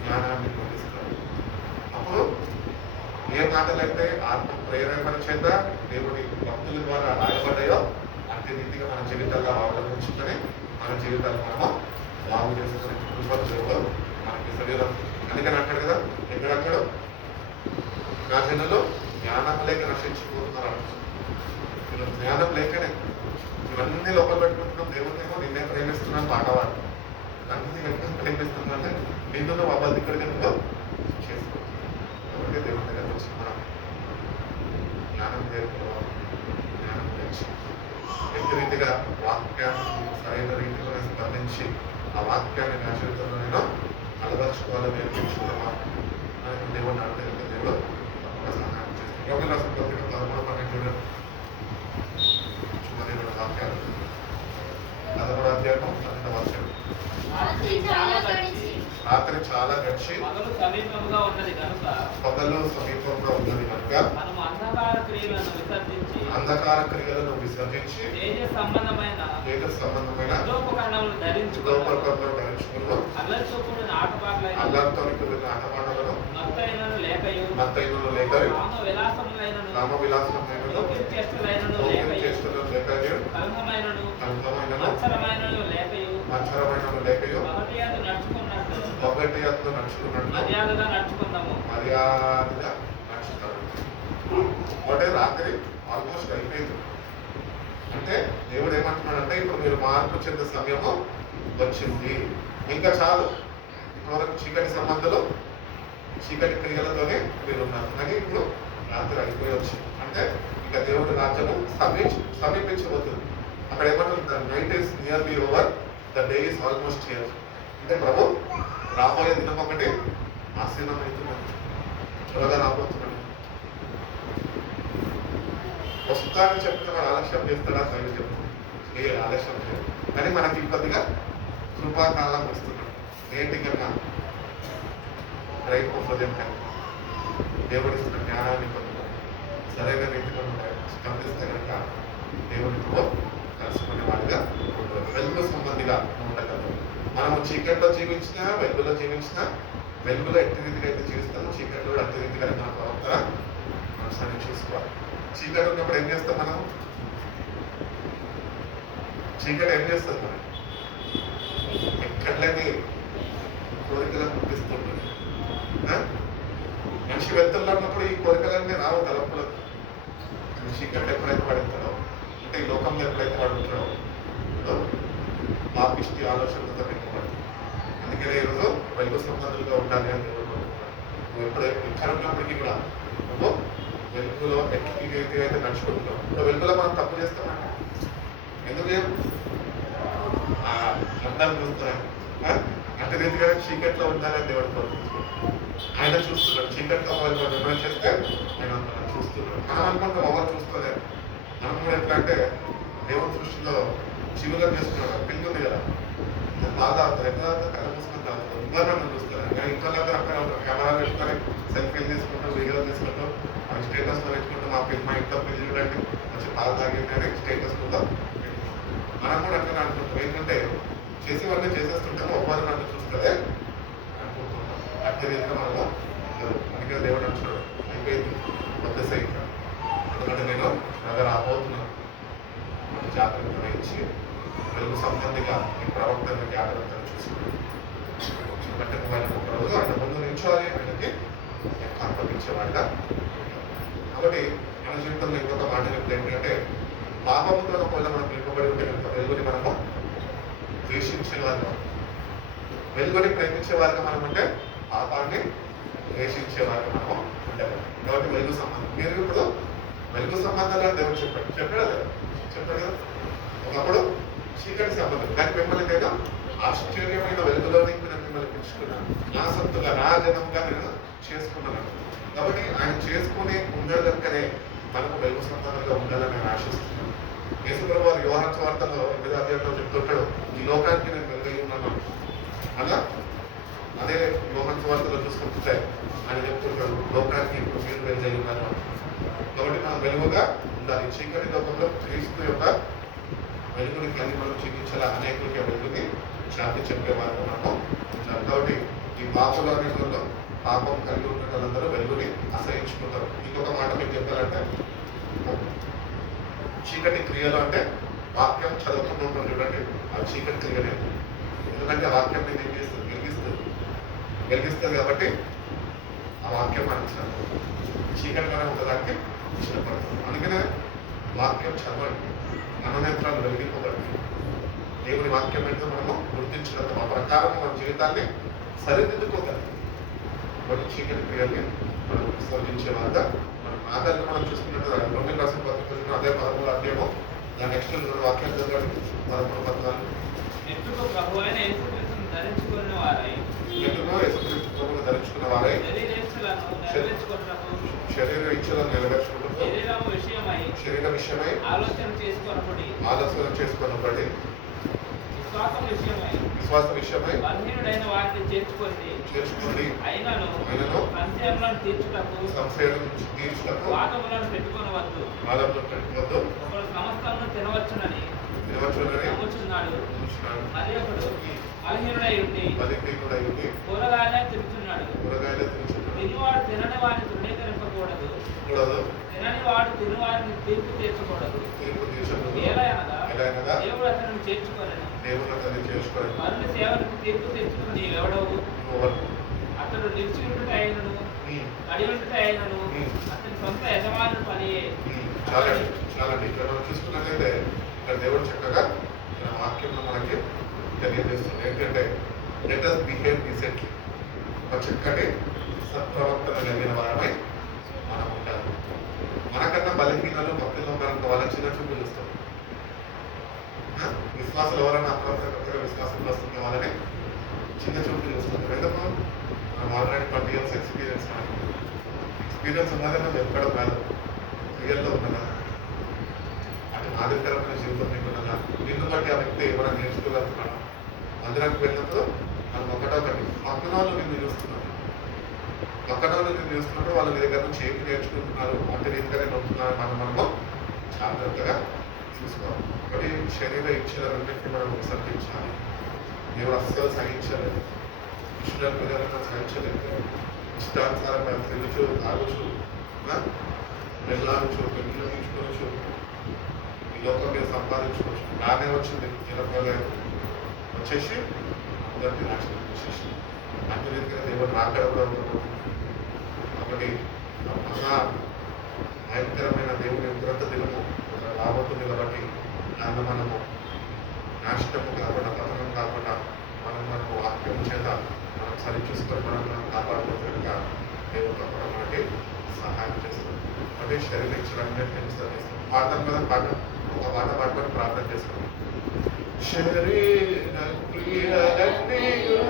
జ్ఞానాన్ని పొందిస్తాడు. అప్పుడు ఏ మాటలైతే ఆత్మ ప్రేరణ చేత దేవుడి భక్తుల ద్వారా రాయబడ్డాయో అతి రీతిగా మన జీవితాల్లో అవలంబించుకొని మన జీవితాలు మనము బాగు చేసుకునే కృప దేవుడు మనకి శరీరం అందుకని అంటాడు కదా ఎక్కడక్కడ నా జనులు జ్ఞానం లేక నశించిపోతున్నారు అంటారు. మీరు జ్ఞానం లేకనే ఇవన్నీ లోపల పెట్టుకుంటున్నాం. దేవుడినేమో నిన్నే ప్రేమిస్తున్నాను పాటవాడు అన్ని ఎక్కడ ప్రేమిస్తున్నానే నిన్ను అబ్బాయి ఇక్కడికి చేసుకో కాబట్టి దేవుడి దగ్గర వచ్చి మనం జ్ఞానం నేర్చుకోవాలి. జ్ఞానం తెచ్చి ఎంత రీతిగా వాక్యాన్ని సరైన రీతిలో స్పందించి ఆ వాక్యాన్ని నా జీవితంలో నేను అలవర్చుకోవాలని నేర్పించుకున్నామా అని దేవుడిని అడిగితే దేవుడు సహాయం చేస్తాను. యోగ రాసిన పత్రిక 13 చూడండి వాక్యాలు 13 అధ్యాయం 12వ వచనం. రాత్రి చాలా గడిచి పగలు సమీపంగా ఉన్నది కనుక పగలు సమీపంగా ఉన్నది కనుక మనము అంధకార క్రియలను విసర్జించి అంధకార క్రియలను విసర్జించి సంబంధమైన లోకోపకరణములు ధరించుకున్నాం. అల్లరితో కూడిన ఆటపాటలైన అల్లరితో కూడిన ఆటపాటలను మత్తైనను లేకయు కామ విలాసములైనను కామ విలాసములైనను చేష్టలైనను లేకయు కలహమైనను మత్సరమైనను లేకయు ఒకటి అతను నడుచుకున్నట్టు మర్యాదగా నడుచుకుందాము. ఒకటే రాత్రి ఆల్మోస్ట్ అయిపోయింది. అంటే దేవుడు ఏమంటున్నాడంటే ఇప్పుడు మీరు మార్పు చెందే సమయము వచ్చింది, ఇంకా చాలు. ఇప్పటివరకు చీకటి సంబంధాలు చీకటి క్రియలతోనే మీరు ఉన్నారు, కానీ ఇప్పుడు రాత్రి అయిపోయొచ్చు. అంటే ఇంకా దేవుడి రాజ్యము సమీపించబోతుంది. అక్కడ ఏమంటుంది, night is nearly over, the day is almost here. అంటే ప్రభు రాబోయే దినం ఒకటి ఆసీనమవుతున్నాడు, త్వరగా రాబోతున్నాడు. వస్తానని చెప్తే మనం ఆలస్యం చేస్తాడా? సైన్ చెప్తాడు, ఆలస్యం చేయదు. కానీ మనకి కొద్దిగా కృపాకాలం వస్తున్నాడు. ఏంటి కన్నా రైతు ఉదయం దేవుడిస్తున్న జ్ఞానాన్ని పొందుతాం, సరైన రీతిలో స్పందిస్తే కనుక దేవుడితో కలుసుకునే వాడిగా ఉండదు. వెలుగు సంబంధిగా ఉండగలదు. మనము చీకట్లో జీవించినా వెలుగులో జీవించినా వెలుగులో ఎట్టి రీతిగా అయితే జీవిస్తామో చీకట్లో కూడా అట్టి రీతిగా మన ప్రవర్తన మనసాన్ని చూసుకోవాలి. చీకటి ఉన్నప్పుడు ఏం చేస్తాం మనం? చీకటి ఏం చేస్తుంది మనం? ఎక్కడలేని కోరికలను పుట్టిస్తుంటుంది. మనిషి వెళ్తుల్లో ఉన్నప్పుడు ఈ కోరికలన్నీ రావు తలపులకు. చీకటి ఎప్పుడైతే పడుతుందో అంటే ఈ లోకంలో ఎప్పుడైతే పడుతుందో పాపిష్టి ఆలోచనలతో నింపబడుతుంది. అందుకనే ఈరోజు వెలుగు సంబంధులుగా ఉండాలి అని దేవుడు కోరుకుంటున్నాడు. నువ్వు ఎప్పుడు ఇక్కడ ఉన్నప్పటికీ కూడా నువ్వు వెలుగులో అయితే నడుచుకుంటున్నావు. ఇప్పుడు వెలుగులో మనం తప్పు చేస్తామంటే ఎందుకు లేదు? అందరం చూస్తున్నాం. అంటే రీతిగా చీకట్లో ఉండాలని దేవుడు కోరుకుంటున్నాడు. ఆయన చూస్తున్నాడు. చీకట్లో వాళ్ళు నిర్ణయం చేస్తే ఆయన చూస్తున్నాడు. మనం అనుకుంటాం ఎవరు చూస్తలేదు. మనం కూడా ఎట్లా అంటే దేవుని దృష్టిలో జీవులను చేసుకున్నాడు. పిల్లి ఉంది కదా, బాగా ఎట్లా కళ మూసుకొని తాగుతాం. ఇంట్లో చూస్తారు, కానీ ఇంట్లో అక్కడ కెమెరా పెట్టుకొని సెల్ఫీలు తీసుకుంటాం, వీడియోలు తీసుకుంటాం, అవి స్టేటస్లో పెట్టుకుంటాం. మా ఇంట్లో పెళ్లి చూడండి వచ్చి పాలు తాగింది అని స్టేటస్ కూడా మనం కూడా అట్లా అనుకుంటాం. ఏంటంటే చేసేవన్నీ చేసేస్తుంటాము, ఒవ్వరు నన్ను చూస్తుంది అనుకుంటున్నాం. అట్టి రీతిగా మనము అందుకే దేవుడు అంటున్నాడు, అయిపోయింది వద్దేసే ఇంకా, ఎందుకంటే నేను బాగా రాబోతున్నాను. జాతర నిర్వహించి వెలుగు సంబంధిగా ఈ ప్రవక్తల జాగ్రత్తలు చూసుకున్నాడు. బట్టి ఆయన ఒక రోజు ఆయన ముందు నిల్చోవాలి, ఆయనకి అప్పగించేవాడిగా. కాబట్టి మన జీవితంలో ఇంకొక మాట చెప్తే ఏంటంటే పాపముతో ఒకవేళ మనం నింపబడి ఉంటే కనుక వెలుగుని మనము ద్వేషించే వాళ్ళం, వెలుగుని ప్రేమించే వారిగా మనం ఉంటే పాపాన్ని ద్వేషించే వారిగా మనము ఉండేవాళ్ళం. కాబట్టి వెలుగు సంబంధం మీరు ఇప్పుడు వెలుగు సంబంధాలు దేవుడు చెప్పాడు కదా. ఒకప్పుడు చీకటి సంబంధం, కానీ మిమ్మల్ని నేను ఆశ్చర్యమైన వెలుగులోనికి నేను మిమ్మల్ని పెంచుకున్నాను, నా సొంతగా నా జనంగా నేను చేసుకున్నాను. కాబట్టి ఆయన చేసుకుని ఉండడు కనుకనే మనకు వెలుగు సంబంధంగా ఉండాలని నేను ఆశిస్తున్నాను. యేసుప్రభువు వారు యోహాను సువార్తలో 8వ అధ్యాయంలో చెప్తుంటాడు, ఈ లోకానికి నేను వెలుగై ఉన్నాను అలా. అదే యోహాను సువార్తలో చూసుకుంటుంటే ఆయన చెప్తుంటాడు, లోకానికి ఇప్పుడు మీరు వెలుగై ఉన్నారు. కాబట్టి మనం వెలుగుగా ఉండాలి. చీకటి లోకంలో క్రీస్తు యొక్క వెలుగుని కలిగి మనం చూపించాలా, అనేకులకి వెలుగుని చాటి చెప్పేవారు మనము ఉండాలి. కాబట్టి ఈ పాపలు అనేకులలో పాపం కలిగి ఉన్న వాళ్ళందరూ వెలుగుని అసహించుకుంటారు. ఇంకొక మాట మీకు చెప్పాలంటే చీకటి క్రియలు అంటే వాక్యం చదువుకుంటూ ఉంటాం చూడండి, ఆ చీకటి క్రియనే. ఎందుకంటే ఆ వాక్యం మీద ఏం చేస్తుంది, వెలిగిస్తుంది కాబట్టి ఆ వాక్యం మనకి చీకటి మనం ఉండడానికి ఇష్టపడుతుంది. అందుకనే వాక్యం చదవండి, మనోనేత్రాలు వెలిగింపబడి దేవుని వాక్యం ఏంటో మనము గుర్తించడం, ఆ ప్రకారం మన జీవితాన్ని సరిదిద్దుకోగలం. కాబట్టి చీకటి క్రియల్ని మనం విసర్జించే వాళ్ళ మనం ఆధారంగా మనం చూసుకున్నట్టు రోమిలకు రాసిన పత్రిక అదే 13వ అధ్యాయము దాని నెక్స్ట్ 2 వాక్యాలు చదవండి. 13, 14. ఎత్తుకు ప్రభువైన యేసుక్రీస్తును ధరించుకున్న వారై యేసుక్రీస్తు ప్రభువును ధరించుకున్న వారై శరీర ఇచ్చలను నెరవేర్చుకుంటూ శరీర విషయమై ఆలోచన చేసుకొనబడి విశ్వాస విషయమై బలహీనుడైన వారిని చేర్చుకోండి అయినను సంశయములను తీర్చుటకు వాదములను పెట్టుకొనవద్దు. ఒకడు సమస్తమును తినవచ్చునని నమ్ముచున్నాడు, మరి ఒకడు బలహీనుడై ఉండి కూరగాయలే తింటున్నాడు. తినివాడు తినని వారిని తృణీకరింపకూడదు, తినని వాడు తిని వారిని తీర్పు తీర్చకూడదు. ఏలయనగా దేవుడు అతనిని చేర్చుకోలేను. మరుని సేవలకు తీర్పు తెచ్చుకుని నీవెవడవు? అతడు నిలిచి ఉండుట అయినను అడి ఉండుట అయినను అతని సొంత యజమాని పనియే. చాలండి. ఇక్కడ మనం చూసుకున్నట్లయితే ఇక్కడ దేవుడు చక్కగా వాక్యంలో మనకి తెలియజేస్తుంది ఏంటంటే లెట్ us behave decently. ఒక చక్కటి సత్ప్రవర్తన కలిగిన వారమై మనం ఉండాలి. మనకన్నా బలహీనలు భక్తులు కనుక వాళ్ళని చిన్న చూపు పిలుస్తాం. విశ్వాసాలు ఎవరైనా కొత్తగా విశ్వాసంలో వస్తుంది వాళ్ళని చిన్న చూపు చూస్తుంది. ఎందుకు మనం ఆల్రెడీ 20 years ఎక్స్పీరియన్స్ ఉన్నదని మనం ఎక్కడం కాదు, రియల్లో ఉన్నదా, అటు ఆదికరమైన జీవితం మీకు ఉన్నదా, నిన్ను బట్టి ఆ వ్యక్తి ఏమైనా నేర్చుకోగలుగుతున్నాడు. మందిరానికి వెళ్ళినప్పుడు మనం ఒకటి పక్కన వాళ్ళు నిన్ను చూస్తున్నారు, వాళ్ళ దగ్గర నుంచి ఏమి నేర్చుకుంటున్నారు అంటే రీతిగానే నొప్పుతున్నారు మనము జాగ్రత్తగా చూసుకోవాలి. ఒకటి శరీర ఇచ్చేలన్నింటినీ మనం విసర్జించాలి. దేవుడు అస్సలు సహించలేదు, ఇష్టం పిల్లలను సహించలేదు. ఇష్టానుసారం మనం తినచ్చు, తాగొచ్చు, వెళ్ళాలచ్చు, పెళ్ళించుకోవచ్చు, ఈ లోకం మీద సంపాదించుకోవచ్చు. బాగానే వచ్చింది, నిలబడలేదు, వచ్చేసి అందరికీ నాశనం వచ్చేసి అన్ని రీతిగా దేవుడు రాకడ కూడా ఉండబోతుంది. కాబట్టి మహా భయంకరమైన దేవుని ఉగ్రత దినము రాబోతుంది. కాబట్టి దాన్ని మనము నాశనము కాకుండా, పతనం కాకుండా మనము వాక్యం చేత మనం సరిచూసుకొని మనం కాపాడుకోవచ్చు కనుక దేవుడు తప్పడం మనకి సహాయం చేస్తుంది. అంటే శరీర ఇచ్చలన్నింటినీ విస్తరిస్తాం. పాడతాం కదా, ఒక పాట పాడుకొని ప్రార్థన చేసుకుంటాం. శరీర క్రియలన్నీయు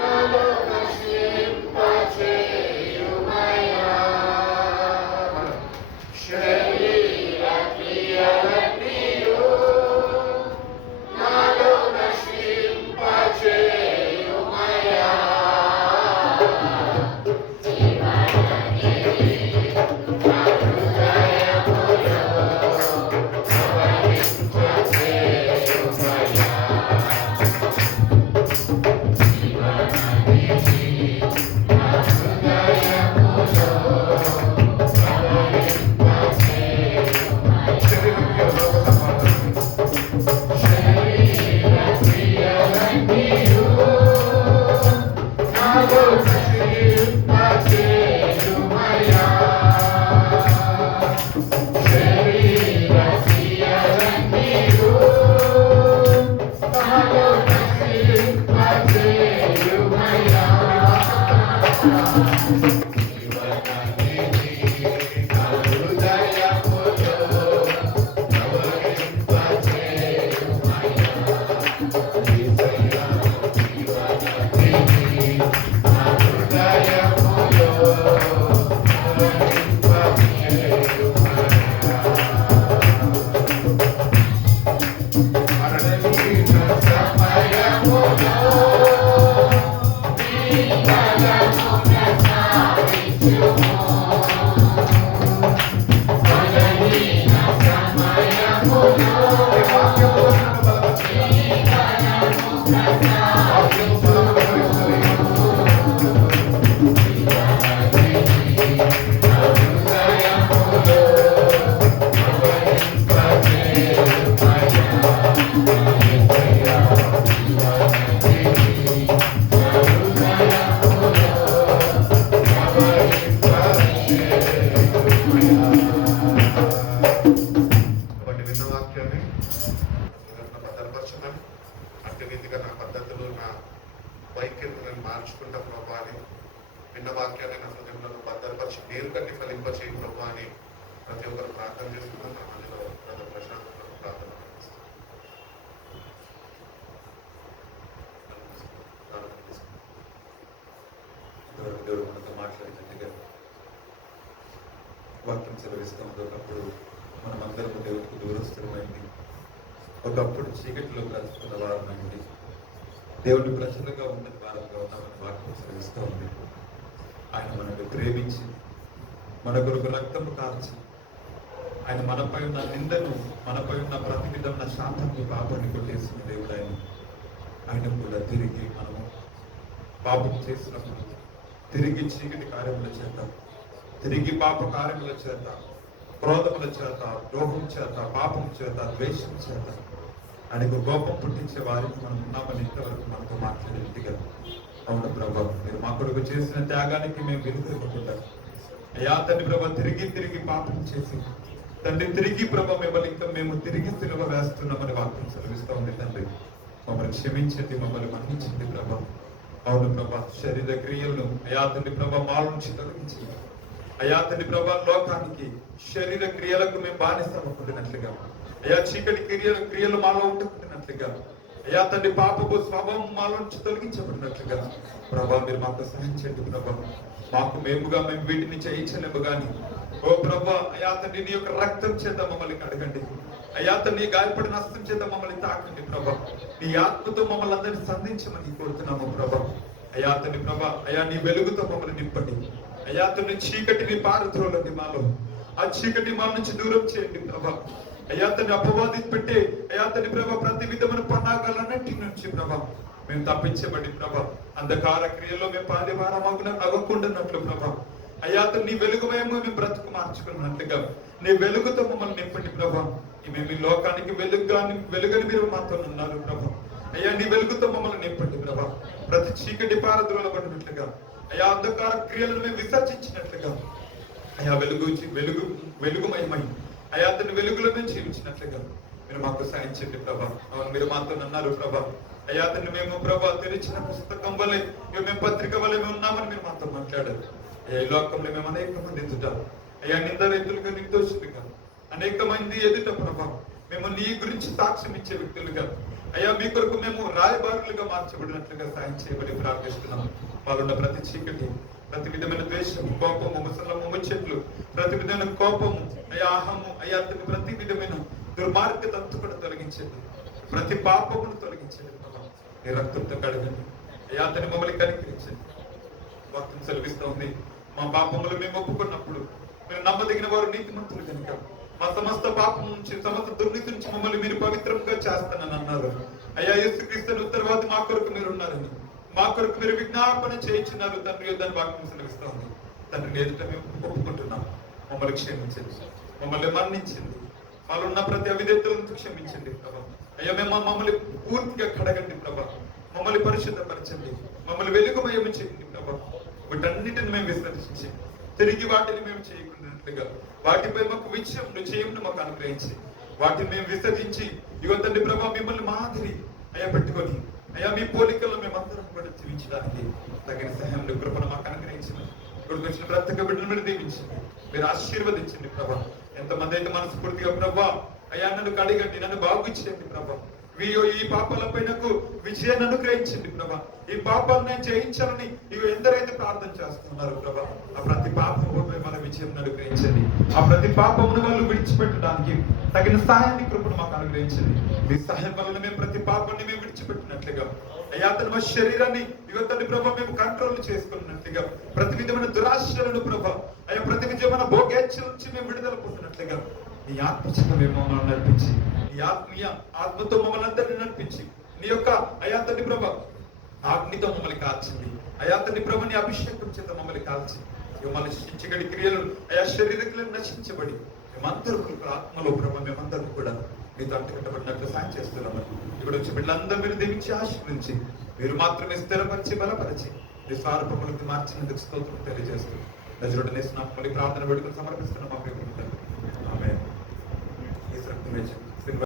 నాలో నశింపచేయుమయ్యా. శరీర క్రియలన్నీయు నాలో నశింపచేయుమయ్యా. కాబట్టి విన్న వాక్యాన్ని భద్రపరచమని అట్టి రీతిగా నా పద్ధతులు నా వైఖరిని నేను మార్చుకుంటా ప్రభా అని విన్న వాక్యాన్ని నా హృదయంలో భద్రపరిచి నీరు కట్టి ఫలింపచేయి ప్రభా అని ప్రతి ఒక్కరు ప్రార్థన చేస్తున్నాను. నా మధ్యలో బ్రదర్ ప్రశాంత్ ప్రార్థన దేవుడు మనతో మాట్లాడినట్టుగా వాక్యం సెలవిస్తాం. ఒకప్పుడు మనమందరము దేవుడికి దూరస్థులమైంది, ఒకప్పుడు చీకటిలో బ్రతుకున్న వారమైంది, దేవుడి ప్రజలుగా ఉన్నది వారంగా ఉన్నామని వాక్యం సెలవిస్తూ ఉంది. ఆయన మనల్ని ప్రేమించి మన కొరకు రక్తము కార్చి ఆయన మనపై ఉన్న నిందను, మనపై ఉన్న ప్రతి విధమైన శాంతాన్ని పాపాన్ని కొట్టేసిన దేవుడు ఆయన కూడా తిరిగి మనము పాపం చేసినప్పుడు తిరిగి చీకటి కార్యముల చేత, తిరిగి పాప కార్యముల చేత, క్రోధముల చేత, ద్రోహం చేత, పాపం చేత, ద్వేషం చేత ఆయనకు కోపం పుట్టించే వారికి మనం ఉన్నామని ఇంతవరకు మనతో మాట్లాడేట్టుగా. అవును ప్రభా, మీరు మా కొరకు చేసిన త్యాగానికి మేము విలువ ఇవ్వకుండా అయ్యా తండ్రి ప్రభా తిరిగి పాపం చేసి తండ్రి తిరిగి ప్రభా మిమ్మల్ని ఇంకా మేము తిరిగి సిలువ వేస్తున్నామని వాక్యం సెలవిస్తూ ఉంది. తండ్రి మమ్మల్ని క్షమించండి, మమ్మల్ని మన్నించండి ప్రభా. అవును ప్రభా, శరీర క్రియలను అయ్యా తండ్రి ప్రభా మాల నుంచి తొలగించి అయ్యా తండ్రి ప్రభా లోకానికి శరీర క్రియలకు మేము బానిసమవుతున్నట్లుగా, అయ్యా చీకటి క్రియలు మాలో ఉంటున్నట్లుగా, అయ్యా తండ్రి పాపపు స్వభావం మాలో నుంచి తొలగించబడినట్లుగా ప్రభా మీరు మాకు సహించండి ప్రభా. మాకు మేము వీటిని చేయించలేము కానీ ఓ ప్రభా అయ్యా తండ్రి నీ యొక్క రక్తం చేత మమ్మల్ని కడగండి. అయ్యా తండ్రి గాయపడిన హస్తం చేత మమ్మల్ని తాకండి ప్రభా. నీ ఆత్మతో మమ్మల్ని అందరినీ సంధించమని కోరుతున్నాము ప్రభా. అయ్యా తండ్రి ప్రభా అయ్యా నీ వెలుగుతో మమ్మల్ని నింపండి. అయ్యా తండ్రి చీకటిని పారద్రోలండి మాలో, ఆ చీకటి మా నుంచి దూరం చేయండి ప్రభా. అయ్యా తండ్రి అపవాది పెట్టే అయ్యా తండ్రి ప్రభా ప్రతి విధమైన పన్నాగాలన్నింటి నుంచి ప్రభా మేము తప్పించబడి ప్రభా అంధకార క్రియలో మేము పాలివారమగున అవ్వకుండాన్నట్లు ప్రభా అయ్యా నీ వెలుగుమయము మేము బ్రతుకు మార్చుకున్నట్లుగా నీ వెలుగుతో మమ్మల్ని నింపండి ప్రభా. మేము ఈ లోకానికి వెలుగని మీరు మాతో ఉన్నారు ప్రభా. అయ్యా నీ వెలుగుతో మమ్మల్ని నింపండి ప్రభా. ప్రతి చీకటి పారద్రోలబడినట్లుగా అయ్యా అంధకార క్రియలను మేము విసర్జించినట్లుగా అయ్యా వెలుగుమయమై అయ్యా అతని వెలుగులో మేము జీవించినట్లుగా మీరు మాకు సాయించండి ప్రభా. అవును మీరు మాతో అన్నారు ప్రభా. అయ్యా అతన్ని మేము ప్రభా తెరిచిన పుస్తకం వల్లే మేము పత్రిక వల్లే మేము ఉన్నామని మీరు మాతో మాట్లాడారు. అయ్యా ఈ లోకంలో మేము అనేక మంది ఎదుట అయ్యా నిందరైతులుగా, నిర్దోషులుగా, అనేక మంది ఎదుట ప్రభా మేము నీ గురించి సాక్ష్యం ఇచ్చే వ్యక్తులుగా అయ్యా మీ కొరకు మేము రాయబారులుగా మార్చబడినట్లుగా సాయం చేయబడి ప్రార్థిస్తున్నాము. వాళ్ళున్న ప్రతి చీకటి, ప్రతి విధమైన ద్వేషము, కోపము, ముసలము, ముచ్చట్లు, ప్రతి విధమైన కోపము, అయ్యా అహము, అయ్యా ప్రతి విధమైన దుర్మార్గత అంతా కూడా తొలగించండి. ప్రతి పాపమును తొలగించండి ప్రభా. నీ రక్తంతో కడగండి అయ్యా అతని మమ్మల్ని కనికరించండి. వాక్యం సెలవిస్తూ ఉంది, మా పాపములు మేము ఒప్పుకున్నప్పుడు మీరు నమ్మదగిన వారు నీతిమంతులు కనుక మా సమస్త పాపం నుంచి, సమస్త దుర్నీతి నుంచి మమ్మల్ని మీరు పవిత్రంగా చేస్తానని అన్నారు. అయ్యా యేసుక్రీస్తు ఉత్తరవాది మా కొరకు మీరు ఉన్నారని, మా కొరకు మీరు విజ్ఞాపన చేయించున్నారు తండ్రి. దాని వాక్యం సెలవిస్తూ ఉంది. తండ్రిని ఎదుట మేము ఒప్పుకుంటున్నాం. మమ్మల్ని క్షమించండి, మమ్మల్ని మన్నించండి, మాలో ఉన్న ప్రతి అవిధేతలను క్షమించండి ప్రభా. అయ్యా మేము మమ్మల్ని పూర్తిగా కడగండి ప్రభా. మమ్మల్ని పరిశుద్ధపరచండి, మమ్మల్ని వెలుగుమయం చేయండి ప్రభా. వీటన్నిటిని మేము విసర్జించి తిరిగి వాటిని మేము చేయకుండాట్లుగా వాటిపై మాకు విజయం మాకు అనుగ్రహించి వాటిని మేము విసర్జించి ఇగో తండ్రి ప్రభా మిమ్మల్ని మాదిరి అయ్యా పెట్టుకొని అయ్యా మీ పోలికల్లో మేమందరం కూడా జీవించడానికి తగిన సహాయం కృపను మాకు అనుగ్రహించండి. ఇక్కడికి వచ్చిన ప్రతి ఒక్క బిడ్డను మీరు దీవించండి, మీరు ఆశీర్వదించండి ప్రభా. ఎంతమంది అయితే మనస్ఫూర్తిగా ప్రభా అయ్యా నన్ను కడిగండి, నన్ను బాగు చేయండి ప్రభా. ఈ పాపాలపైనకు విజయాన్ని అనుగ్రహించండి ప్రభా. ఈ పాపాలను నేను జయించాలని ఇవి ఎందరైతే ప్రార్థన చేస్తున్నారు ప్రభా, ఆ ప్రతి పాపంపై మన విజయం అనుగ్రహించండి. ఆ ప్రతి పాపమును వాళ్ళు విడిచిపెట్టడానికి తగిన సహాయాన్ని కృపను మాకు అనుగ్రహించండి. మీ సహాయం వలన మేము ప్రతి పాపాన్ని మేము విడిచిపెట్టినట్లుగా, అయ్యా తన మా శరీరాన్ని యువతని ప్రభా మేము కంట్రోల్ చేసుకున్నట్లుగా, ప్రతి విధమైన దురాశలను ప్రభా, అయ్యా ప్రతి విధమైన భోగేచ్ఛల నుంచి మేము విడుదల పొందినట్లుగా నీ ఆత్మచేత మేము మమ్మల్ని నడిపించి, నీ ఆత్మీయ ఆత్మతో మమ్మల్ని అందరినీ నడిపించి, నీ యొక్క అయా తండ్రి ప్రభా ఆగ్నితో మమ్మల్ని కాల్చింది, అయా తండ్రి ప్రభా నీ అభిషేకం చేత మమ్మల్ని కాల్చి మమ్మల్ని శిక్షగడి క్రియలు అయా శరీర క్రియలు నశించబడి మేమందరూ ఆత్మలో ప్రభా మేమందరూ కూడా మీతో అంటుకట్టబడినట్లు సాయం చేస్తున్నాము. ఇక్కడ వచ్చి బిడ్డలందరూ మీరు దీవించి ఆశీర్వదించి మీరు మాత్రమే స్థిరపరిచి బలపరిచి మీ స్వరూపములకు మార్చినందుకు స్తోత్రం తెలియజేస్తూ నజరుడనే స్నాపకుని ప్రార్థన వేడుకలు సమర్పిస్తున్నాం. మా ప్రియమైన తండ్రి. ఆమేన్. ఈ రక్తం